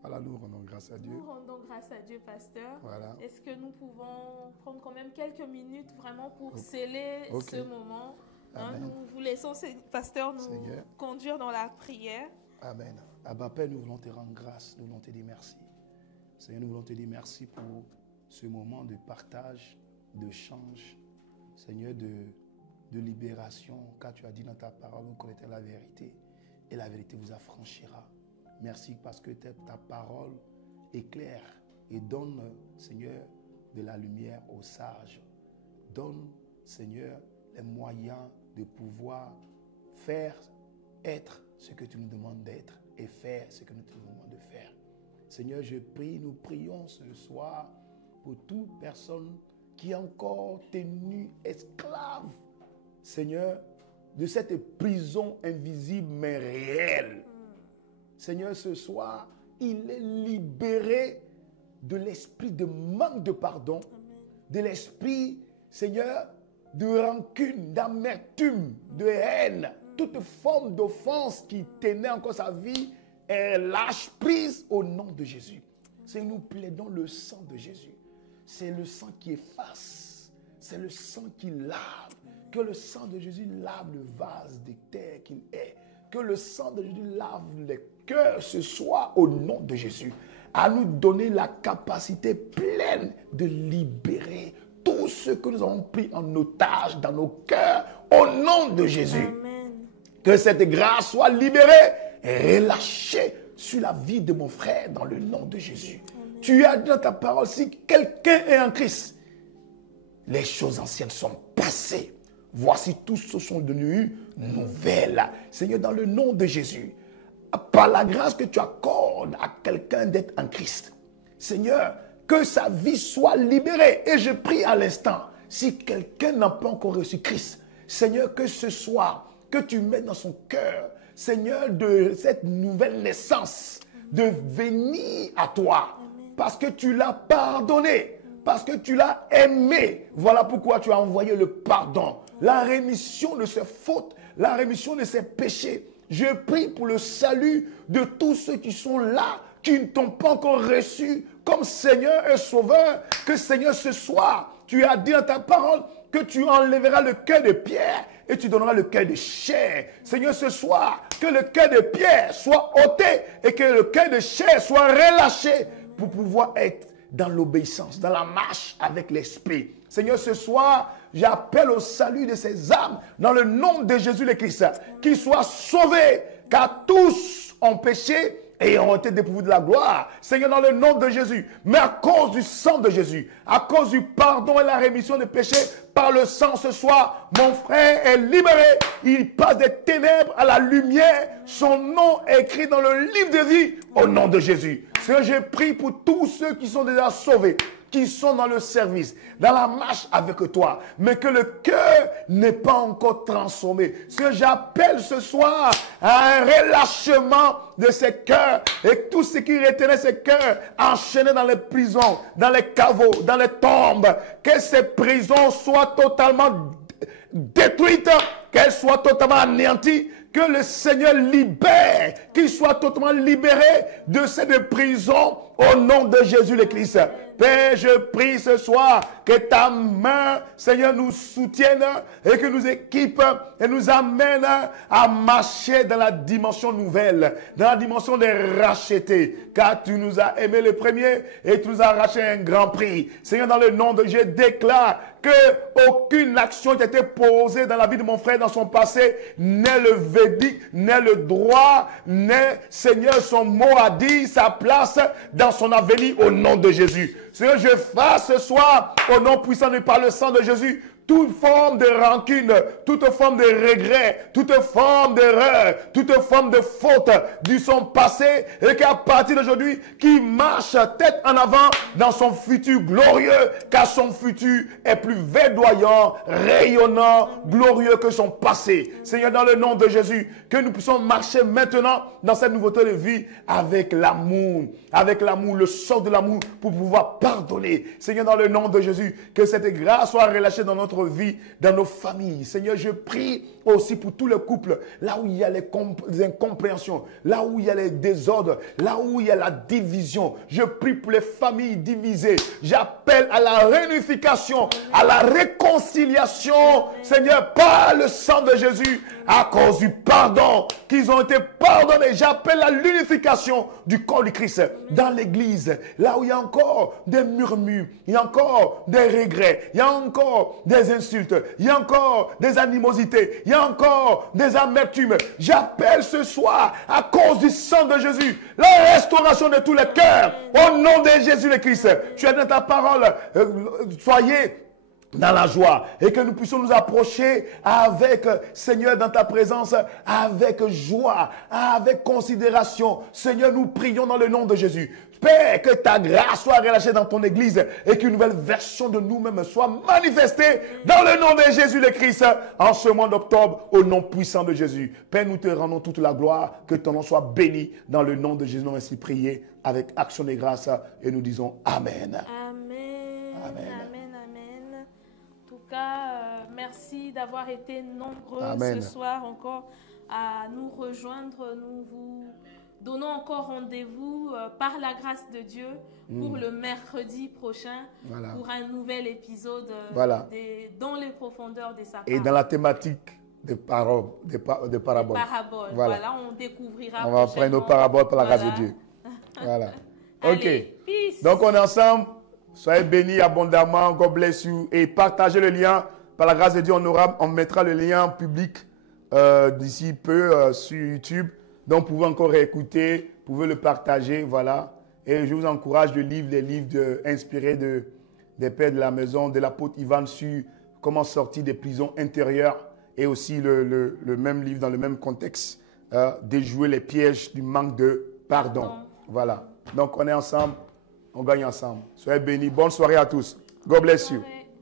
Voilà, nous rendons grâce à Dieu. Nous rendons grâce à Dieu, pasteur. Voilà. Est-ce que nous pouvons prendre quand même quelques minutes vraiment pour sceller ce moment? Amen. Nous vous laissons, pasteur, nous Seigneur. conduire dans la prière. Amen. Abba Père, nous voulons te rendre grâce, nous voulons te dire merci. Seigneur, nous voulons te dire merci pour ce moment de partage, d'échange, Seigneur, de libération, car tu as dit dans ta parole, vous connaîtrez la vérité et la vérité vous affranchira. Merci parce que ta parole éclaire et donne, Seigneur, de la lumière aux sages. Donne, Seigneur, les moyens de pouvoir faire, être ce que tu nous demandes d'être et faire ce que nous te demandons de faire. Seigneur, je prie, nous prions ce soir pour toute personne qui est encore tenue esclave, Seigneur, de cette prison invisible mais réelle. Seigneur, ce soir, il est libéré de l'esprit de manque de pardon, de l'esprit, Seigneur, de rancune, d'amertume, de haine, toute forme d'offense qui tenait encore sa vie, elle lâche prise au nom de Jésus. Seigneur, nous plaidons le sang de Jésus. C'est le sang qui efface, c'est le sang qui lave. Que le sang de Jésus lave le vase de terre qu'il est. Que le sang de Jésus lave les cœurs ce soir au nom de Jésus. À nous donner la capacité pleine de libérer tout ce que nous avons pris en otage dans nos cœurs au nom de Jésus. Amen. Que cette grâce soit libérée et relâchée sur la vie de mon frère dans le nom de Jésus. Amen. Tu as dit dans ta parole, si quelqu'un est en Christ, les choses anciennes sont passées. Voici tous ce sont devenus nouvelles. Seigneur, dans le nom de Jésus, par la grâce que tu accordes à quelqu'un d'être en Christ, Seigneur, que sa vie soit libérée. Et je prie à l'instant, si quelqu'un n'a pas encore reçu Christ, Seigneur, que ce soir, que tu mettes dans son cœur, Seigneur, de cette nouvelle naissance, de venir à toi, parce que tu l'as pardonné, parce que tu l'as aimé. Voilà pourquoi tu as envoyé le pardon, la rémission de ses fautes, la rémission de ses péchés. Je prie pour le salut de tous ceux qui sont là, qui ne t'ont pas encore reçu comme Seigneur et Sauveur. Que Seigneur, ce soir, tu as dit dans ta parole que tu enlèveras le cœur de pierre et tu donneras le cœur de chair. Seigneur, ce soir, que le cœur de pierre soit ôté et que le cœur de chair soit relâché pour pouvoir être dans l'obéissance, dans la marche avec l'Esprit. Seigneur, ce soir, j'appelle au salut de ces âmes dans le nom de Jésus le Christ, qu'ils soient sauvés, car tous ont péché et ont été dépourvus de la gloire. Seigneur, dans le nom de Jésus, mais à cause du sang de Jésus, à cause du pardon et la rémission des péchés, par le sang ce soir, mon frère est libéré. Il passe des ténèbres à la lumière. Son nom est écrit dans le livre de vie au nom de Jésus. Seigneur, je prie pour tous ceux qui sont déjà sauvés, qui sont dans le service, dans la marche avec toi, mais que le cœur n'est pas encore transformé. Seigneur, j'appelle ce soir à un relâchement de ces cœurs et tout ce qui retenait ces cœurs enchaînés dans les prisons, dans les caveaux, dans les tombes, que ces prisons soient totalement détruites, qu'elles soient totalement anéanties, que le Seigneur libère, qu'il soit totalement libéré de cette prison au nom de Jésus le Christ. Père, je prie ce soir que ta main, Seigneur, nous soutienne et que nous équipe et nous amène à marcher dans la dimension nouvelle, dans la dimension des rachetés. Car tu nous as aimés le premier et tu nous as racheté un grand prix. Seigneur, dans le nom de Jésus, je déclare que aucune action qui a été posée dans la vie de mon frère dans son passé n'est le verdict, n'est le droit, n'est, Seigneur, son mot a dit, sa place dans son avenir au nom de Jésus. Seigneur, je fasse ce soir, au nom puissant et par le sang de Jésus, toute forme de rancune, toute forme de regret, toute forme d'erreur, toute forme de faute du son passé, et qu'à partir d'aujourd'hui, qui marche tête en avant dans son futur glorieux, car son futur est plus verdoyant, rayonnant, glorieux que son passé. Seigneur, dans le nom de Jésus, que nous puissions marcher maintenant dans cette nouveauté de vie avec l'amour, le sort de l'amour pour pouvoir pardonner. Seigneur, dans le nom de Jésus, que cette grâce soit relâchée dans notre notre vie, dans nos familles. Seigneur, je prie aussi pour tous les couples, là où il y a les incompréhensions, là où il y a les désordres, là où il y a la division. Je prie pour les familles divisées. J'appelle à la réunification, à la réconciliation, Seigneur, par le sang de Jésus, à cause du pardon qu'ils ont été pardonnés. J'appelle à l'unification du corps du Christ dans l'église, là où il y a encore des murmures, il y a encore des regrets, il y a encore des insultes, il y a encore des animosités, il y a encore des amertumes. J'appelle ce soir, à cause du sang de Jésus, la restauration de tous les cœurs, au nom de Jésus le Christ. Tu as dans ta parole, soyez dans la joie et que nous puissions nous approcher avec, Seigneur, dans ta présence, avec joie, avec considération. Seigneur, nous prions dans le nom de Jésus. Père, que ta grâce soit relâchée dans ton église et qu'une nouvelle version de nous-mêmes soit manifestée dans le nom de Jésus le Christ en ce mois d'octobre, au nom puissant de Jésus. Père, nous te rendons toute la gloire, que ton nom soit béni dans le nom de Jésus. Nous ainsi prié avec action de grâce et nous disons Amen. Amen. Amen. Amen. Amen. En tout cas, merci d'avoir été nombreux Amen. ce soir encore à nous rejoindre. Nous vous donnons encore rendez-vous par la grâce de Dieu pour le mercredi prochain, Voilà. pour un nouvel épisode Voilà. dans les profondeurs de sa parole. Et dans la thématique des paraboles. Paraboles. Voilà. Voilà, on découvrira. On va prendre nos paraboles par la grâce de Dieu. Voilà. Ok. Allez, peace. Donc on est ensemble. Soyez bénis abondamment. God bless you. Et partagez le lien. Par la grâce de Dieu, on mettra le lien public d'ici peu sur YouTube. Donc vous pouvez encore réécouter, vous pouvez le partager. Voilà. Et je vous encourage de lire les livres inspirés des pères de la maison, de l'apôtre Ivan sur comment sortir des prisons intérieures. Et aussi le même livre dans le même contexte, déjouer les pièges du manque de pardon. Voilà. Donc on est ensemble, on gagne ensemble. Soyez bénis. Bonne soirée à tous. God bless you.